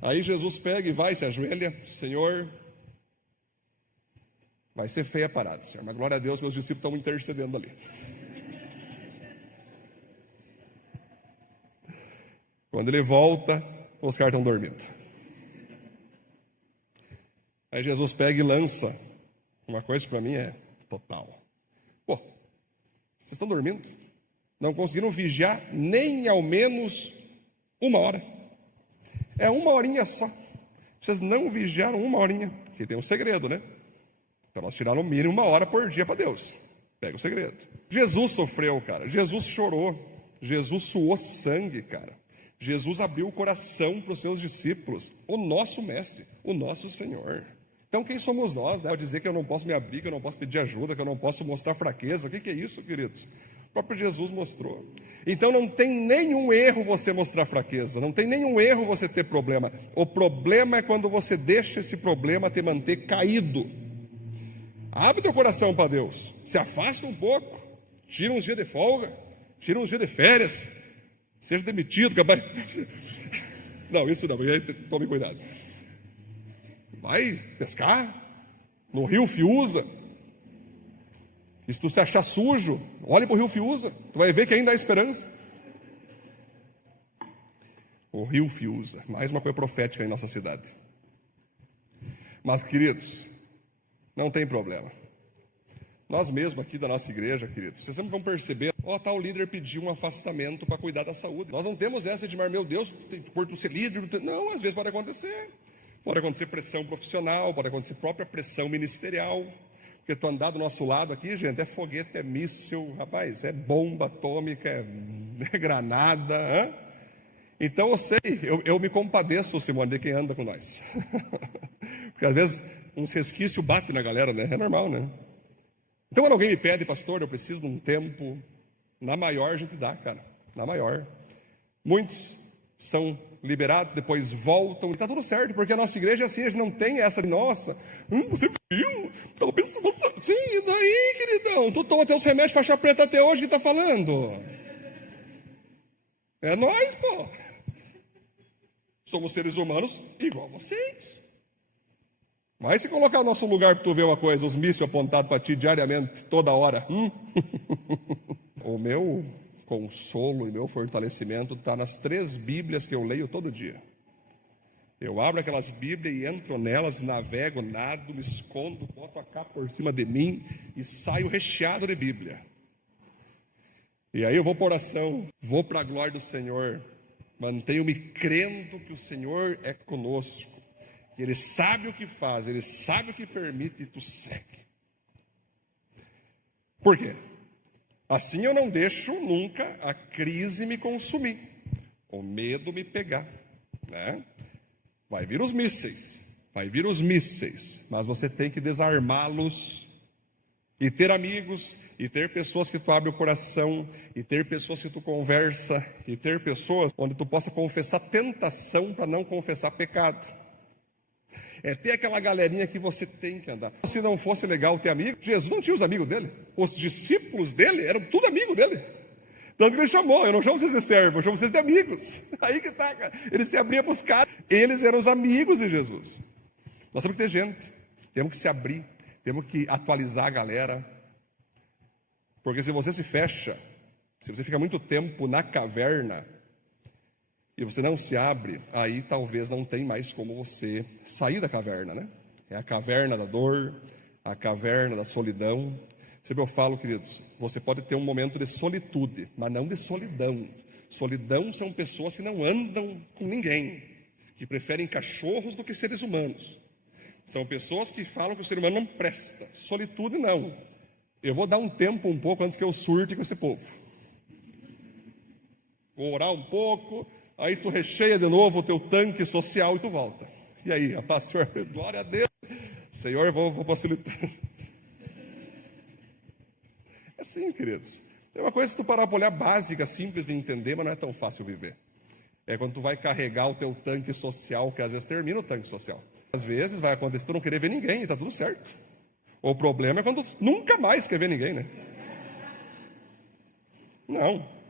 Aí Jesus pega e vai, se ajoelha, Senhor, vai ser feia a parada, Senhor, mas glória a Deus, meus discípulos estão intercedendo ali. Quando ele volta, os caras estão dormindo. Aí Jesus pega e lança. Uma coisa para mim é total. Pô, vocês estão dormindo? Não conseguiram vigiar nem ao menos 1 hora. É 1 horinha só. Vocês não vigiaram 1 horinha. Porque tem um segredo, né? Para nós tirar no mínimo 1 hora por dia para Deus. Pega o segredo. Jesus sofreu, cara. Jesus chorou. Jesus suou sangue, cara. Jesus abriu o coração para os seus discípulos. O nosso mestre, o nosso Senhor. Então quem somos nós, né? Ao dizer que eu não posso me abrir, que eu não posso pedir ajuda, que eu não posso mostrar fraqueza. O que é isso, queridos? O próprio Jesus mostrou. Então não tem nenhum erro você mostrar fraqueza, não tem nenhum erro você ter problema. O problema é quando você deixa esse problema te manter caído. Abre teu coração para Deus, se afasta um pouco, tira uns dias de folga, tira uns dias de férias, seja demitido, capaz. Não, isso não, tome cuidado. Vai pescar no rio Fiuza. E se tu se achar sujo, olhe para o rio Fiuza, tu vai ver que ainda há esperança. O rio Fiuza, mais uma coisa profética em nossa cidade. Mas, queridos, não tem problema. Nós mesmos aqui da nossa igreja, queridos, vocês sempre vão perceber, tal líder pediu um afastamento para cuidar da saúde. Nós não temos essa de, meu Deus, por tu ser líder. Não, às vezes pode acontecer. Pode acontecer pressão profissional, pode acontecer própria pressão ministerial. Porque tu andar do nosso lado aqui, gente, é foguete, é míssil, rapaz, é bomba atômica, é granada. Hein? Então eu sei, eu me compadeço, Simone, de quem anda com nós. Porque às vezes uns resquícios batem na galera, né? É normal, né? Então quando alguém me pede, pastor, eu preciso de um tempo, na maior a gente dá, cara, na maior. Muitos são liberados, depois voltam, e está tudo certo, porque a nossa igreja é assim, a gente não tem essa de, nossa, você viu? Talvez você... Sim, e daí, queridão? Tu toma teus remédios faixa preta até hoje que está falando. É nós, pô. Somos seres humanos igual a vocês. Vai se colocar no nosso lugar para tu ver uma coisa, os mísseis apontados para ti diariamente, toda hora. O meu consolo e meu fortalecimento está nas 3 Bíblias que eu leio todo dia. Eu abro aquelas Bíblias e entro nelas, navego, nado, me escondo, boto a capa por cima de mim e saio recheado de Bíblia. E aí eu vou para oração, vou para a glória do Senhor, mantenho-me crendo que o Senhor é conosco, que Ele sabe o que faz, Ele sabe o que permite e tu segue. Por quê? Assim eu não deixo nunca a crise me consumir, o medo me pegar, né? Vai vir os mísseis, mas você tem que desarmá-los e ter amigos, e ter pessoas que tu abre o coração, e ter pessoas que tu conversa, e ter pessoas onde tu possa confessar tentação para não confessar pecado. É ter aquela galerinha que você tem que andar. Se não fosse legal ter amigo, Jesus não tinha os amigos dele. Os discípulos dele eram tudo amigo dele. Tanto que ele chamou, eu não chamo vocês de servo, eu chamo vocês de amigos. Aí que tá, cara. Ele se abria para os caras. Eles eram os amigos de Jesus. Nós temos que ter gente. Temos que se abrir. Temos que atualizar a galera. Porque se você se fecha, se você fica muito tempo na caverna, e você não se abre, aí talvez não tem mais como você sair da caverna, né? É a caverna da dor, a caverna da solidão. Sempre eu falo, queridos, você pode ter um momento de solitude, mas não de solidão. Solidão são pessoas que não andam com ninguém, que preferem cachorros do que seres humanos. São pessoas que falam que o ser humano não presta. Solitude não. Eu vou dar um tempo um pouco antes que eu surte com esse povo. Vou orar um pouco... Aí tu recheia de novo o teu tanque social e tu volta. E aí, pastor, glória a Deus. Senhor, eu vou facilitar. É assim, queridos. Tem uma coisa que tu parar para olhar básica, simples de entender, mas não é tão fácil viver. É quando tu vai carregar o teu tanque social, que às vezes termina o tanque social. Às vezes vai acontecer tu não querer ver ninguém e tá tudo certo. O problema é quando tu nunca mais quer ver ninguém, né? Não.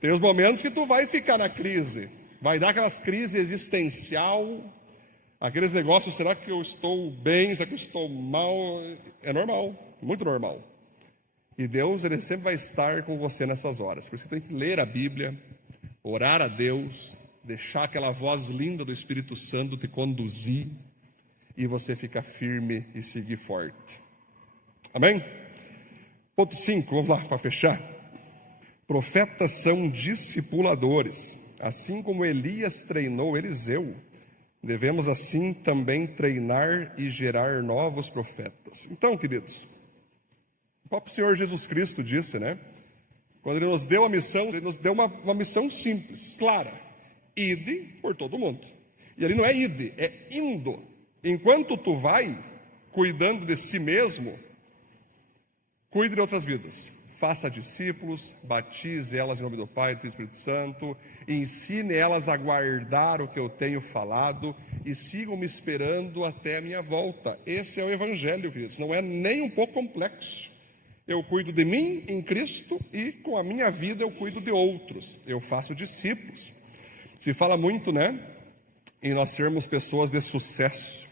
Tem os momentos que tu vai ficar na crise, vai dar aquelas crises existencial, aqueles negócios, será que eu estou bem, será que eu estou mal? É normal, muito normal. E Deus, Ele sempre vai estar com você nessas horas. Por isso você tem que ler a Bíblia, orar a Deus, deixar aquela voz linda do Espírito Santo te conduzir, e você fica firme e seguir forte. Amém? Ponto 5, vamos lá para fechar. Profetas são discipuladores, assim como Elias treinou Eliseu, devemos assim também treinar e gerar novos profetas. Então, queridos, o próprio Senhor Jesus Cristo disse, né? Quando Ele nos deu a missão, Ele nos deu uma missão simples, clara: ide por todo mundo. E ali não é ide, é indo. Enquanto tu vai cuidando de si mesmo, cuide de outras vidas. faça discípulos, batize elas em nome do Pai, do Filho e do Espírito Santo, ensine elas a guardar o que eu tenho falado e sigam me esperando até a minha volta. Esse é o Evangelho, queridos, não é nem um pouco complexo. Eu cuido de mim em Cristo e com a minha vida eu cuido de outros. Eu faço discípulos. Se fala muito, em nós sermos pessoas de sucesso.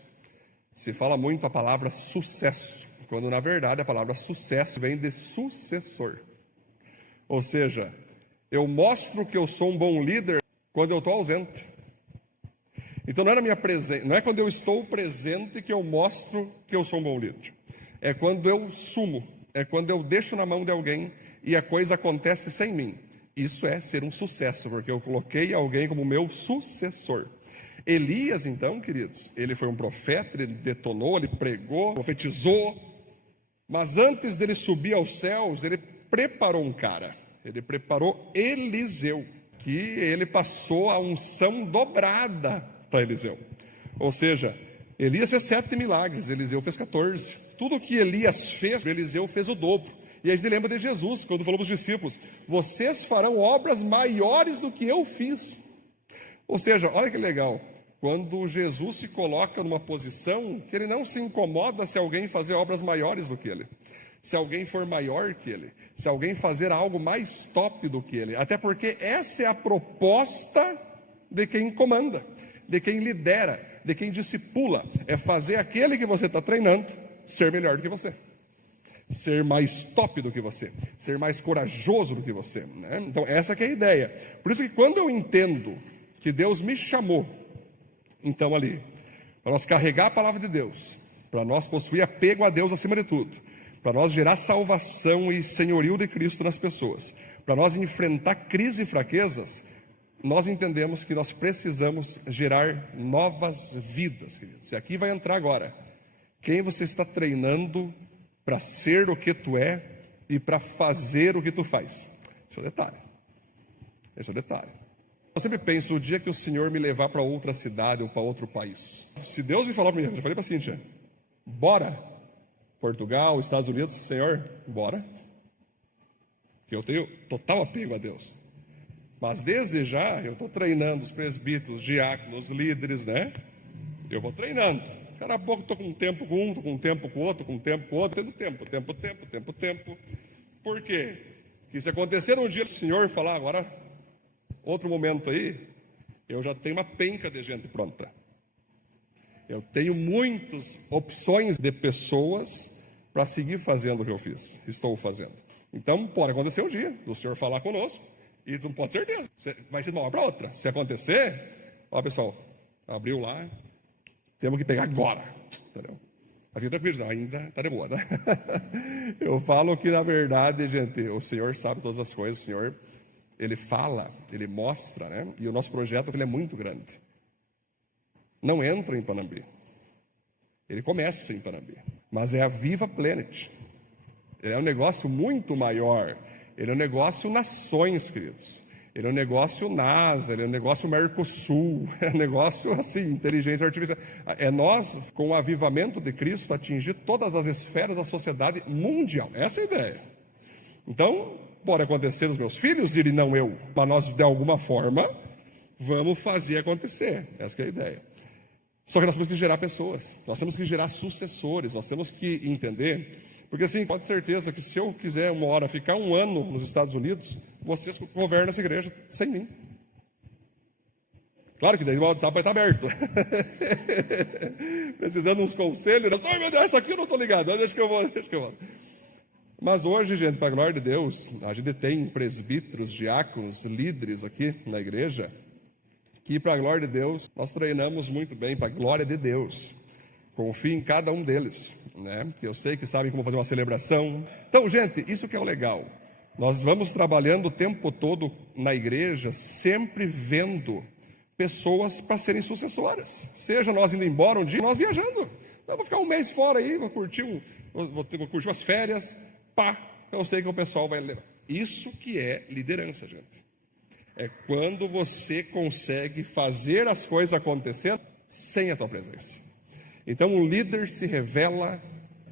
Se fala muito a palavra sucesso, quando na verdade a palavra sucesso vem de sucessor. Ou seja, eu mostro que eu sou um bom líder quando eu estou ausente. Então não é quando eu estou presente que eu mostro que eu sou um bom líder. É quando eu sumo, é quando eu deixo na mão de alguém e a coisa acontece sem mim. Isso é ser um sucesso, porque eu coloquei alguém como meu sucessor. Elias, então, queridos, ele foi um profeta, ele detonou, ele pregou, profetizou, mas antes dele subir aos céus, ele preparou um cara, ele preparou Eliseu, que ele passou a unção dobrada para Eliseu. Ou seja, Elias fez 7 milagres, Eliseu fez 14. Tudo que Elias fez, Eliseu fez o dobro. E a gente lembra de Jesus, quando falou para os discípulos: vocês farão obras maiores do que eu fiz. Ou seja, olha que legal, quando Jesus se coloca numa posição que ele não se incomoda se alguém fazer obras maiores do que ele, se alguém for maior que ele, se alguém fazer algo mais top do que ele, até porque essa é a proposta de quem comanda, de quem lidera, de quem discipula, é fazer aquele que você está treinando ser melhor do que você, ser mais top do que você, ser mais corajoso do que você, Então essa que é a ideia. Por isso que quando eu entendo que Deus me chamou, então ali, para nós carregar a palavra de Deus, para nós possuir apego a Deus acima de tudo, para nós gerar salvação e senhorio de Cristo nas pessoas, para nós enfrentar crise e fraquezas, nós entendemos que nós precisamos gerar novas vidas, queridos. E aqui vai entrar agora, quem você está treinando para ser o que tu é e para fazer o que tu faz. Esse é o detalhe. Esse é o detalhe. Eu sempre penso, o dia que o Senhor me levar para outra cidade ou para outro país, se Deus me falar para mim, eu já falei para a Cíntia, bora, Portugal, Estados Unidos, Senhor, bora, que eu tenho total apego a Deus, mas desde já eu estou treinando os presbíteros, diáconos, líderes, eu vou treinando, daqui a pouco estou com um tempo com um, estou com um tempo com outro, com um tempo com outro, tendo tempo, por quê? Que se acontecer um dia o Senhor falar, agora outro momento aí, eu já tenho uma penca de gente pronta. Eu tenho muitas opções de pessoas para seguir fazendo o que eu fiz, estou fazendo. Então, pode acontecer um dia, o Senhor falar conosco, e tu pode ter certeza, vai ser de uma hora para outra. Se acontecer, ó pessoal, abriu lá, temos que pegar agora, entendeu? A vida tranquila, ainda está de boa, Eu falo que, na verdade, gente, o Senhor sabe todas as coisas, o Senhor... Ele fala, ele mostra, E o nosso projeto ele é muito grande. Não entra em Panambi. Ele começa em Panambi. Mas é a Viva Planet. Ele é um negócio muito maior. Ele é um negócio nações, queridos. Ele é um negócio NASA, ele é um negócio Mercosul. É um negócio, assim, inteligência artificial. É nós, com o avivamento de Cristo, atingir todas as esferas da sociedade mundial. Essa é a ideia. Então... pode acontecer nos meus filhos e não eu, mas nós de alguma forma vamos fazer acontecer, essa é a ideia. Só que nós temos que gerar pessoas, nós temos que gerar sucessores, nós temos que entender, porque assim, pode ter certeza que se eu quiser uma hora ficar 1 ano nos Estados Unidos, vocês governam essa igreja sem mim. Claro que daí o WhatsApp vai estar aberto. Precisando uns conselhos, meu Deus, essa aqui eu não estou ligado, deixa que eu vou. Mas hoje, gente, para a glória de Deus, a gente tem presbíteros, diáconos, líderes aqui na igreja, que para a glória de Deus, nós treinamos muito bem para a glória de Deus. Confio em cada um deles, que eu sei que sabem como fazer uma celebração. Então, gente, isso que é o legal. Nós vamos trabalhando o tempo todo na igreja, sempre vendo pessoas para serem sucessoras. Seja nós indo embora um dia, nós viajando. Eu vou ficar um mês fora aí, vou curtir umas férias. Eu sei que o pessoal vai levar. Isso que é liderança, gente. É quando você consegue fazer as coisas acontecer sem a tua presença. Então, um líder se revela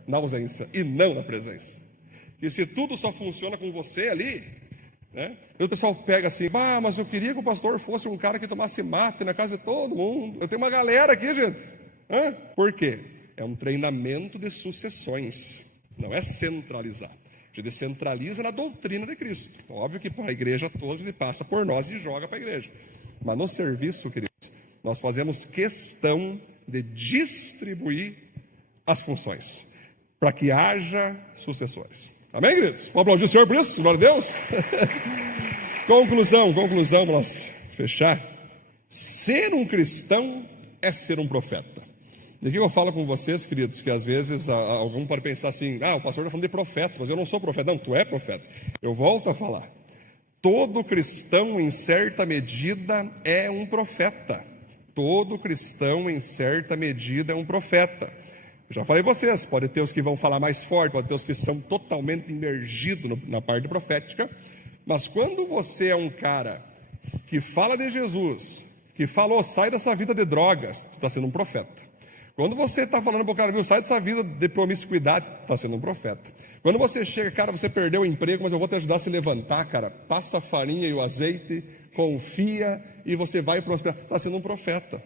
na ausência e não na presença. que se tudo só funciona com você ali, né? E o pessoal pega assim, mas eu queria que o pastor fosse um cara que tomasse mate na casa de todo mundo. Eu tenho uma galera aqui, gente. Por quê? É um treinamento de sucessões, não é centralizar. A gente descentraliza na doutrina de Cristo. Óbvio que para a igreja toda ele passa por nós e joga para a igreja. Mas no serviço, queridos, nós fazemos questão de distribuir as funções, para que haja sucessores. Amém, queridos? Vamos aplaudir o Senhor por isso, glória a Deus. Conclusão, para nós fechar. Ser um cristão é ser um profeta. E aqui eu falo com vocês, queridos, que às vezes algum pode pensar assim, o pastor está falando de profetas, mas eu não sou profeta. Não, tu é profeta. Eu volto a falar. Todo cristão, em certa medida, é um profeta. Todo cristão, em certa medida, é um profeta. Eu já falei vocês, pode ter os que vão falar mais forte, pode ter os que são totalmente imergidos na parte profética, mas quando você é um cara que fala de Jesus, que falou, sai dessa vida de drogas, tu está sendo um profeta. Quando você está falando para o cara, sai dessa vida de promiscuidade, está sendo um profeta. Quando você chega, cara, você perdeu o emprego, mas eu vou te ajudar a se levantar, cara, passa a farinha e o azeite, confia e você vai prosperar, está sendo um profeta.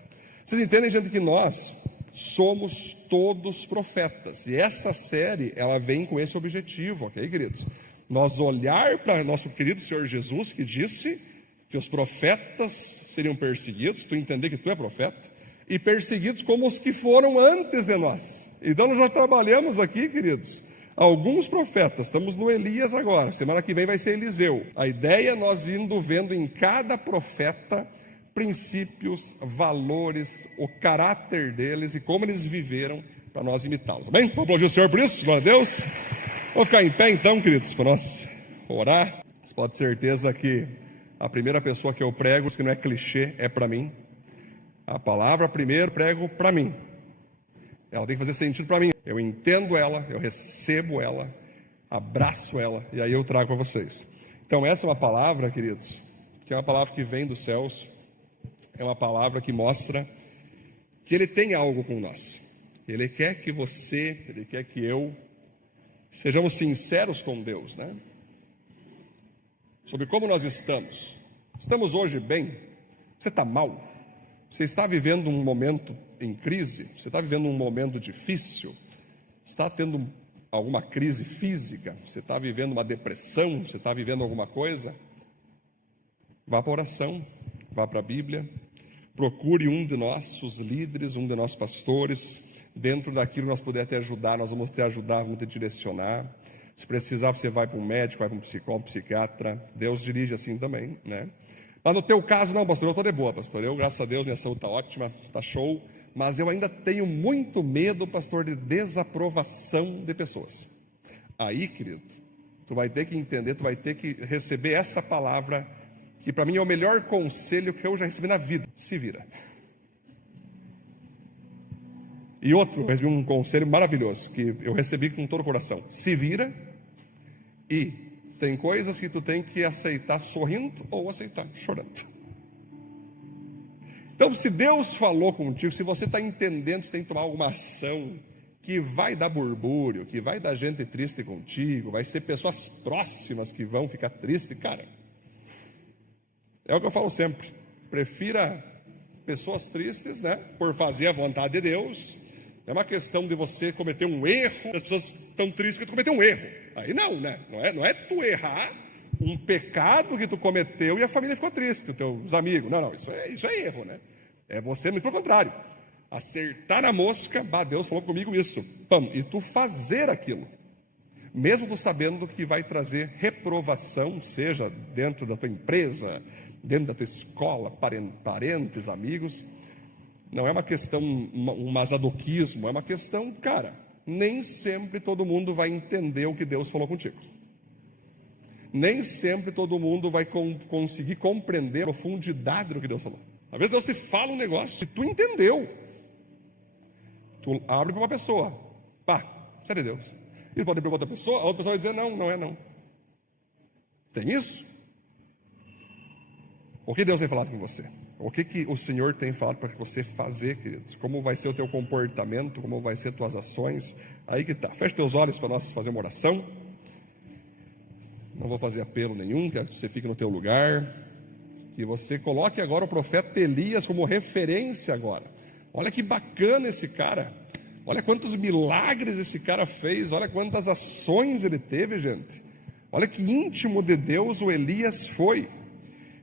Vocês entendem, gente, que nós somos todos profetas, e essa série, ela vem com esse objetivo, ok, queridos? Nós olhar para nosso querido Senhor Jesus, que disse que os profetas seriam perseguidos, tu entender que tu é profeta, e perseguidos como os que foram antes de nós. Então nós já trabalhamos aqui, queridos, alguns profetas, estamos no Elias agora, semana que vem vai ser Eliseu. A ideia é nós indo vendo em cada profeta princípios, valores, o caráter deles e como eles viveram para nós imitá-los. Bem, vamos aplaudir o Senhor por isso, glória a Deus. Vamos ficar em pé então, queridos, para nós orar. Você pode ter certeza que a primeira pessoa que eu prego, que não é clichê, é para mim. A palavra primeiro prego para mim. Ela tem que fazer sentido para mim. Eu entendo ela, eu recebo ela, abraço ela e aí eu trago para vocês. Então essa é uma palavra, queridos, que é uma palavra que vem dos céus. É uma palavra que mostra que Ele tem algo com nós. Ele quer que você, Ele quer que eu sejamos sinceros com Deus, né? Sobre como nós estamos. Estamos hoje bem? Você está mal? Você está vivendo um momento em crise? Você está vivendo um momento difícil? Está tendo alguma crise física? Você está vivendo uma depressão? Você está vivendo alguma coisa? Vá para a oração, vá para a Bíblia, procure um de nossos líderes, um de nossos pastores, dentro daquilo que nós puder te ajudar, nós vamos te ajudar, vamos te direcionar. Se precisar, você vai para um médico, vai para um psicólogo, um psiquiatra, Deus dirige assim também, né? Mas no teu caso, não, pastor, eu estou de boa, pastor, eu, graças a Deus, minha saúde está ótima, está show, mas eu ainda tenho muito medo, pastor, de desaprovação de pessoas. Aí, querido, tu vai ter que entender, tu vai ter que receber essa palavra, que para mim é o melhor conselho que eu já recebi na vida. Se vira. E outro, eu recebi um conselho maravilhoso, que eu recebi com todo o coração. Se vira e tem coisas que tu tem que aceitar sorrindo ou aceitar chorando. Então, se Deus falou contigo, se você está entendendo, você tem que tomar alguma ação que vai dar burbúrio, que vai dar gente triste contigo, vai ser pessoas próximas que vão ficar tristes, cara. É o que eu falo sempre, prefira pessoas tristes, né, por fazer a vontade de Deus. É uma questão de você cometer um erro, as pessoas estão tristes porque tu cometeu um erro. Aí não, né, não é tu errar um pecado que tu cometeu e a família ficou triste, teus amigos. Não, isso é erro, né? É você, muito pelo contrário, acertar a mosca, Deus falou comigo isso, e tu fazer aquilo. Mesmo tu sabendo que vai trazer reprovação, seja dentro da tua empresa, dentro da tua escola, parentes, amigos, não é uma questão, um masoquismo, é uma questão, cara, nem sempre todo mundo vai entender o que Deus falou contigo. Nem sempre todo mundo vai conseguir compreender a profundidade do que Deus falou. Às vezes Deus te fala um negócio e tu entendeu. Tu abre para uma pessoa, isso é de Deus. E pode ir para outra pessoa, a outra pessoa vai dizer, não é não. Tem isso? O que Deus tem falado com você? O que o Senhor tem falado para você fazer, queridos? Como vai ser o teu comportamento? Como vai ser tuas ações? Aí que está. Feche teus olhos para nós fazer uma oração. não vou fazer apelo nenhum, quero que você fique no teu lugar, que você coloque agora o profeta Elias como referência agora. Olha que bacana esse cara, olha quantos milagres esse cara fez, olha quantas ações ele teve, gente. Olha que íntimo de Deus o Elias foi.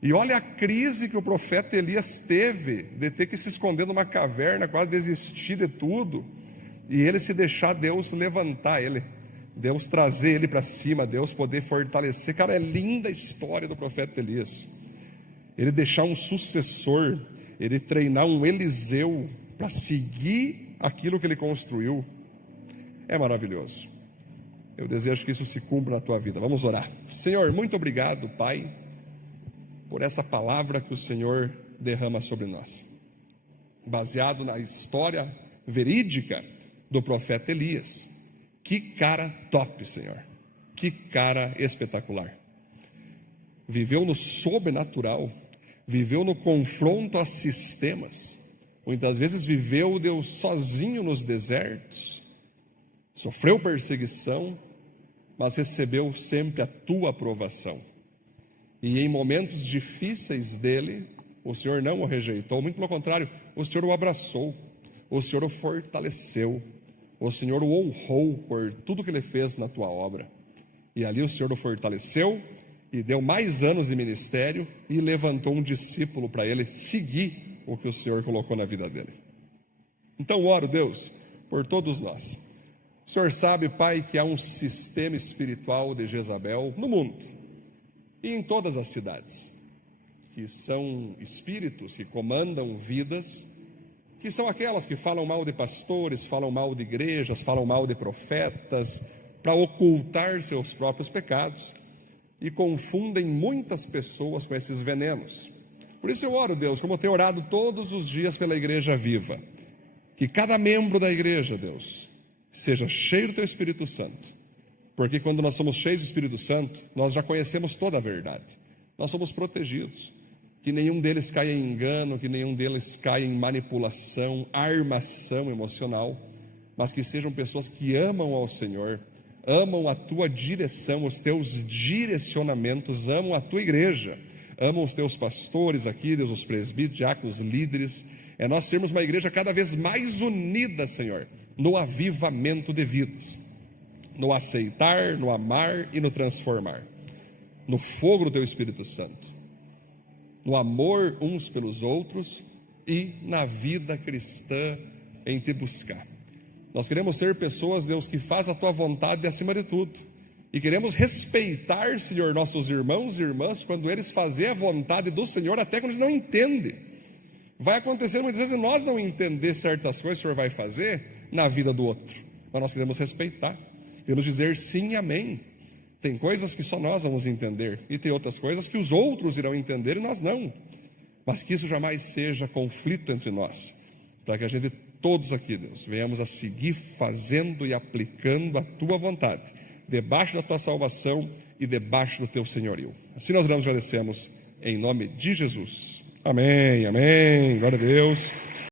E olha a crise que o profeta Elias teve, de ter que se esconder numa caverna, quase desistir de tudo, e ele se deixar Deus levantar ele, Deus trazer ele para cima, Deus poder fortalecer. Cara, é linda a história do profeta Elias. Ele deixar um sucessor, ele treinar um Eliseu para seguir aquilo que ele construiu. É maravilhoso. Eu desejo que isso se cumpra na tua vida. Vamos orar. Senhor, muito obrigado, Pai, por essa palavra que o Senhor derrama sobre nós, baseado na história verídica do profeta Elias. Que cara top, Senhor, que cara espetacular. Viveu no sobrenatural, viveu no confronto a sistemas, muitas vezes viveu, Deus, sozinho nos desertos, sofreu perseguição, mas recebeu sempre a tua aprovação. E em momentos difíceis dele, o Senhor não o rejeitou, muito pelo contrário, o Senhor o abraçou, o Senhor o fortaleceu, o Senhor o honrou por tudo que ele fez na tua obra. E ali o Senhor o fortaleceu e deu mais anos de ministério e levantou um discípulo para ele seguir o que o Senhor colocou na vida dele. Então oro, Deus, por todos nós. O Senhor sabe, Pai, que há um sistema espiritual de Jezabel no mundo e em todas as cidades, que são espíritos que comandam vidas, que são aquelas que falam mal de pastores, falam mal de igrejas, falam mal de profetas, para ocultar seus próprios pecados, e confundem muitas pessoas com esses venenos. Por isso eu oro, Deus, como eu tenho orado todos os dias pela igreja viva, que cada membro da igreja, Deus, seja cheio do teu Espírito Santo, porque quando nós somos cheios do Espírito Santo, nós já conhecemos toda a verdade, nós somos protegidos, que nenhum deles caia em engano, que nenhum deles caia em manipulação, armação emocional, mas que sejam pessoas que amam ao Senhor, amam a tua direção, os teus direcionamentos, amam a tua igreja, amam os teus pastores aqui, Deus, os presbíteros, diáconos, líderes. É nós sermos uma igreja cada vez mais unida, Senhor, no avivamento de vidas, no aceitar, no amar e no transformar, no fogo do teu Espírito Santo, no amor uns pelos outros e na vida cristã em te buscar. Nós queremos ser pessoas, Deus, que faz a tua vontade acima de tudo, e queremos respeitar, Senhor, nossos irmãos e irmãs quando eles fazem a vontade do Senhor, até quando eles não entendem. Vai acontecer muitas vezes nós não entender certas coisas que o Senhor vai fazer na vida do outro, mas nós queremos respeitar, queremos dizer sim e amém. Tem coisas que só nós vamos entender, e tem outras coisas que os outros irão entender e nós não, mas que isso jamais seja conflito entre nós, para que a gente, todos aqui, Deus, venhamos a seguir fazendo e aplicando a tua vontade, debaixo da tua salvação e debaixo do teu senhorio. Assim nós agradecemos em nome de Jesus. Amém, amém, glória a Deus.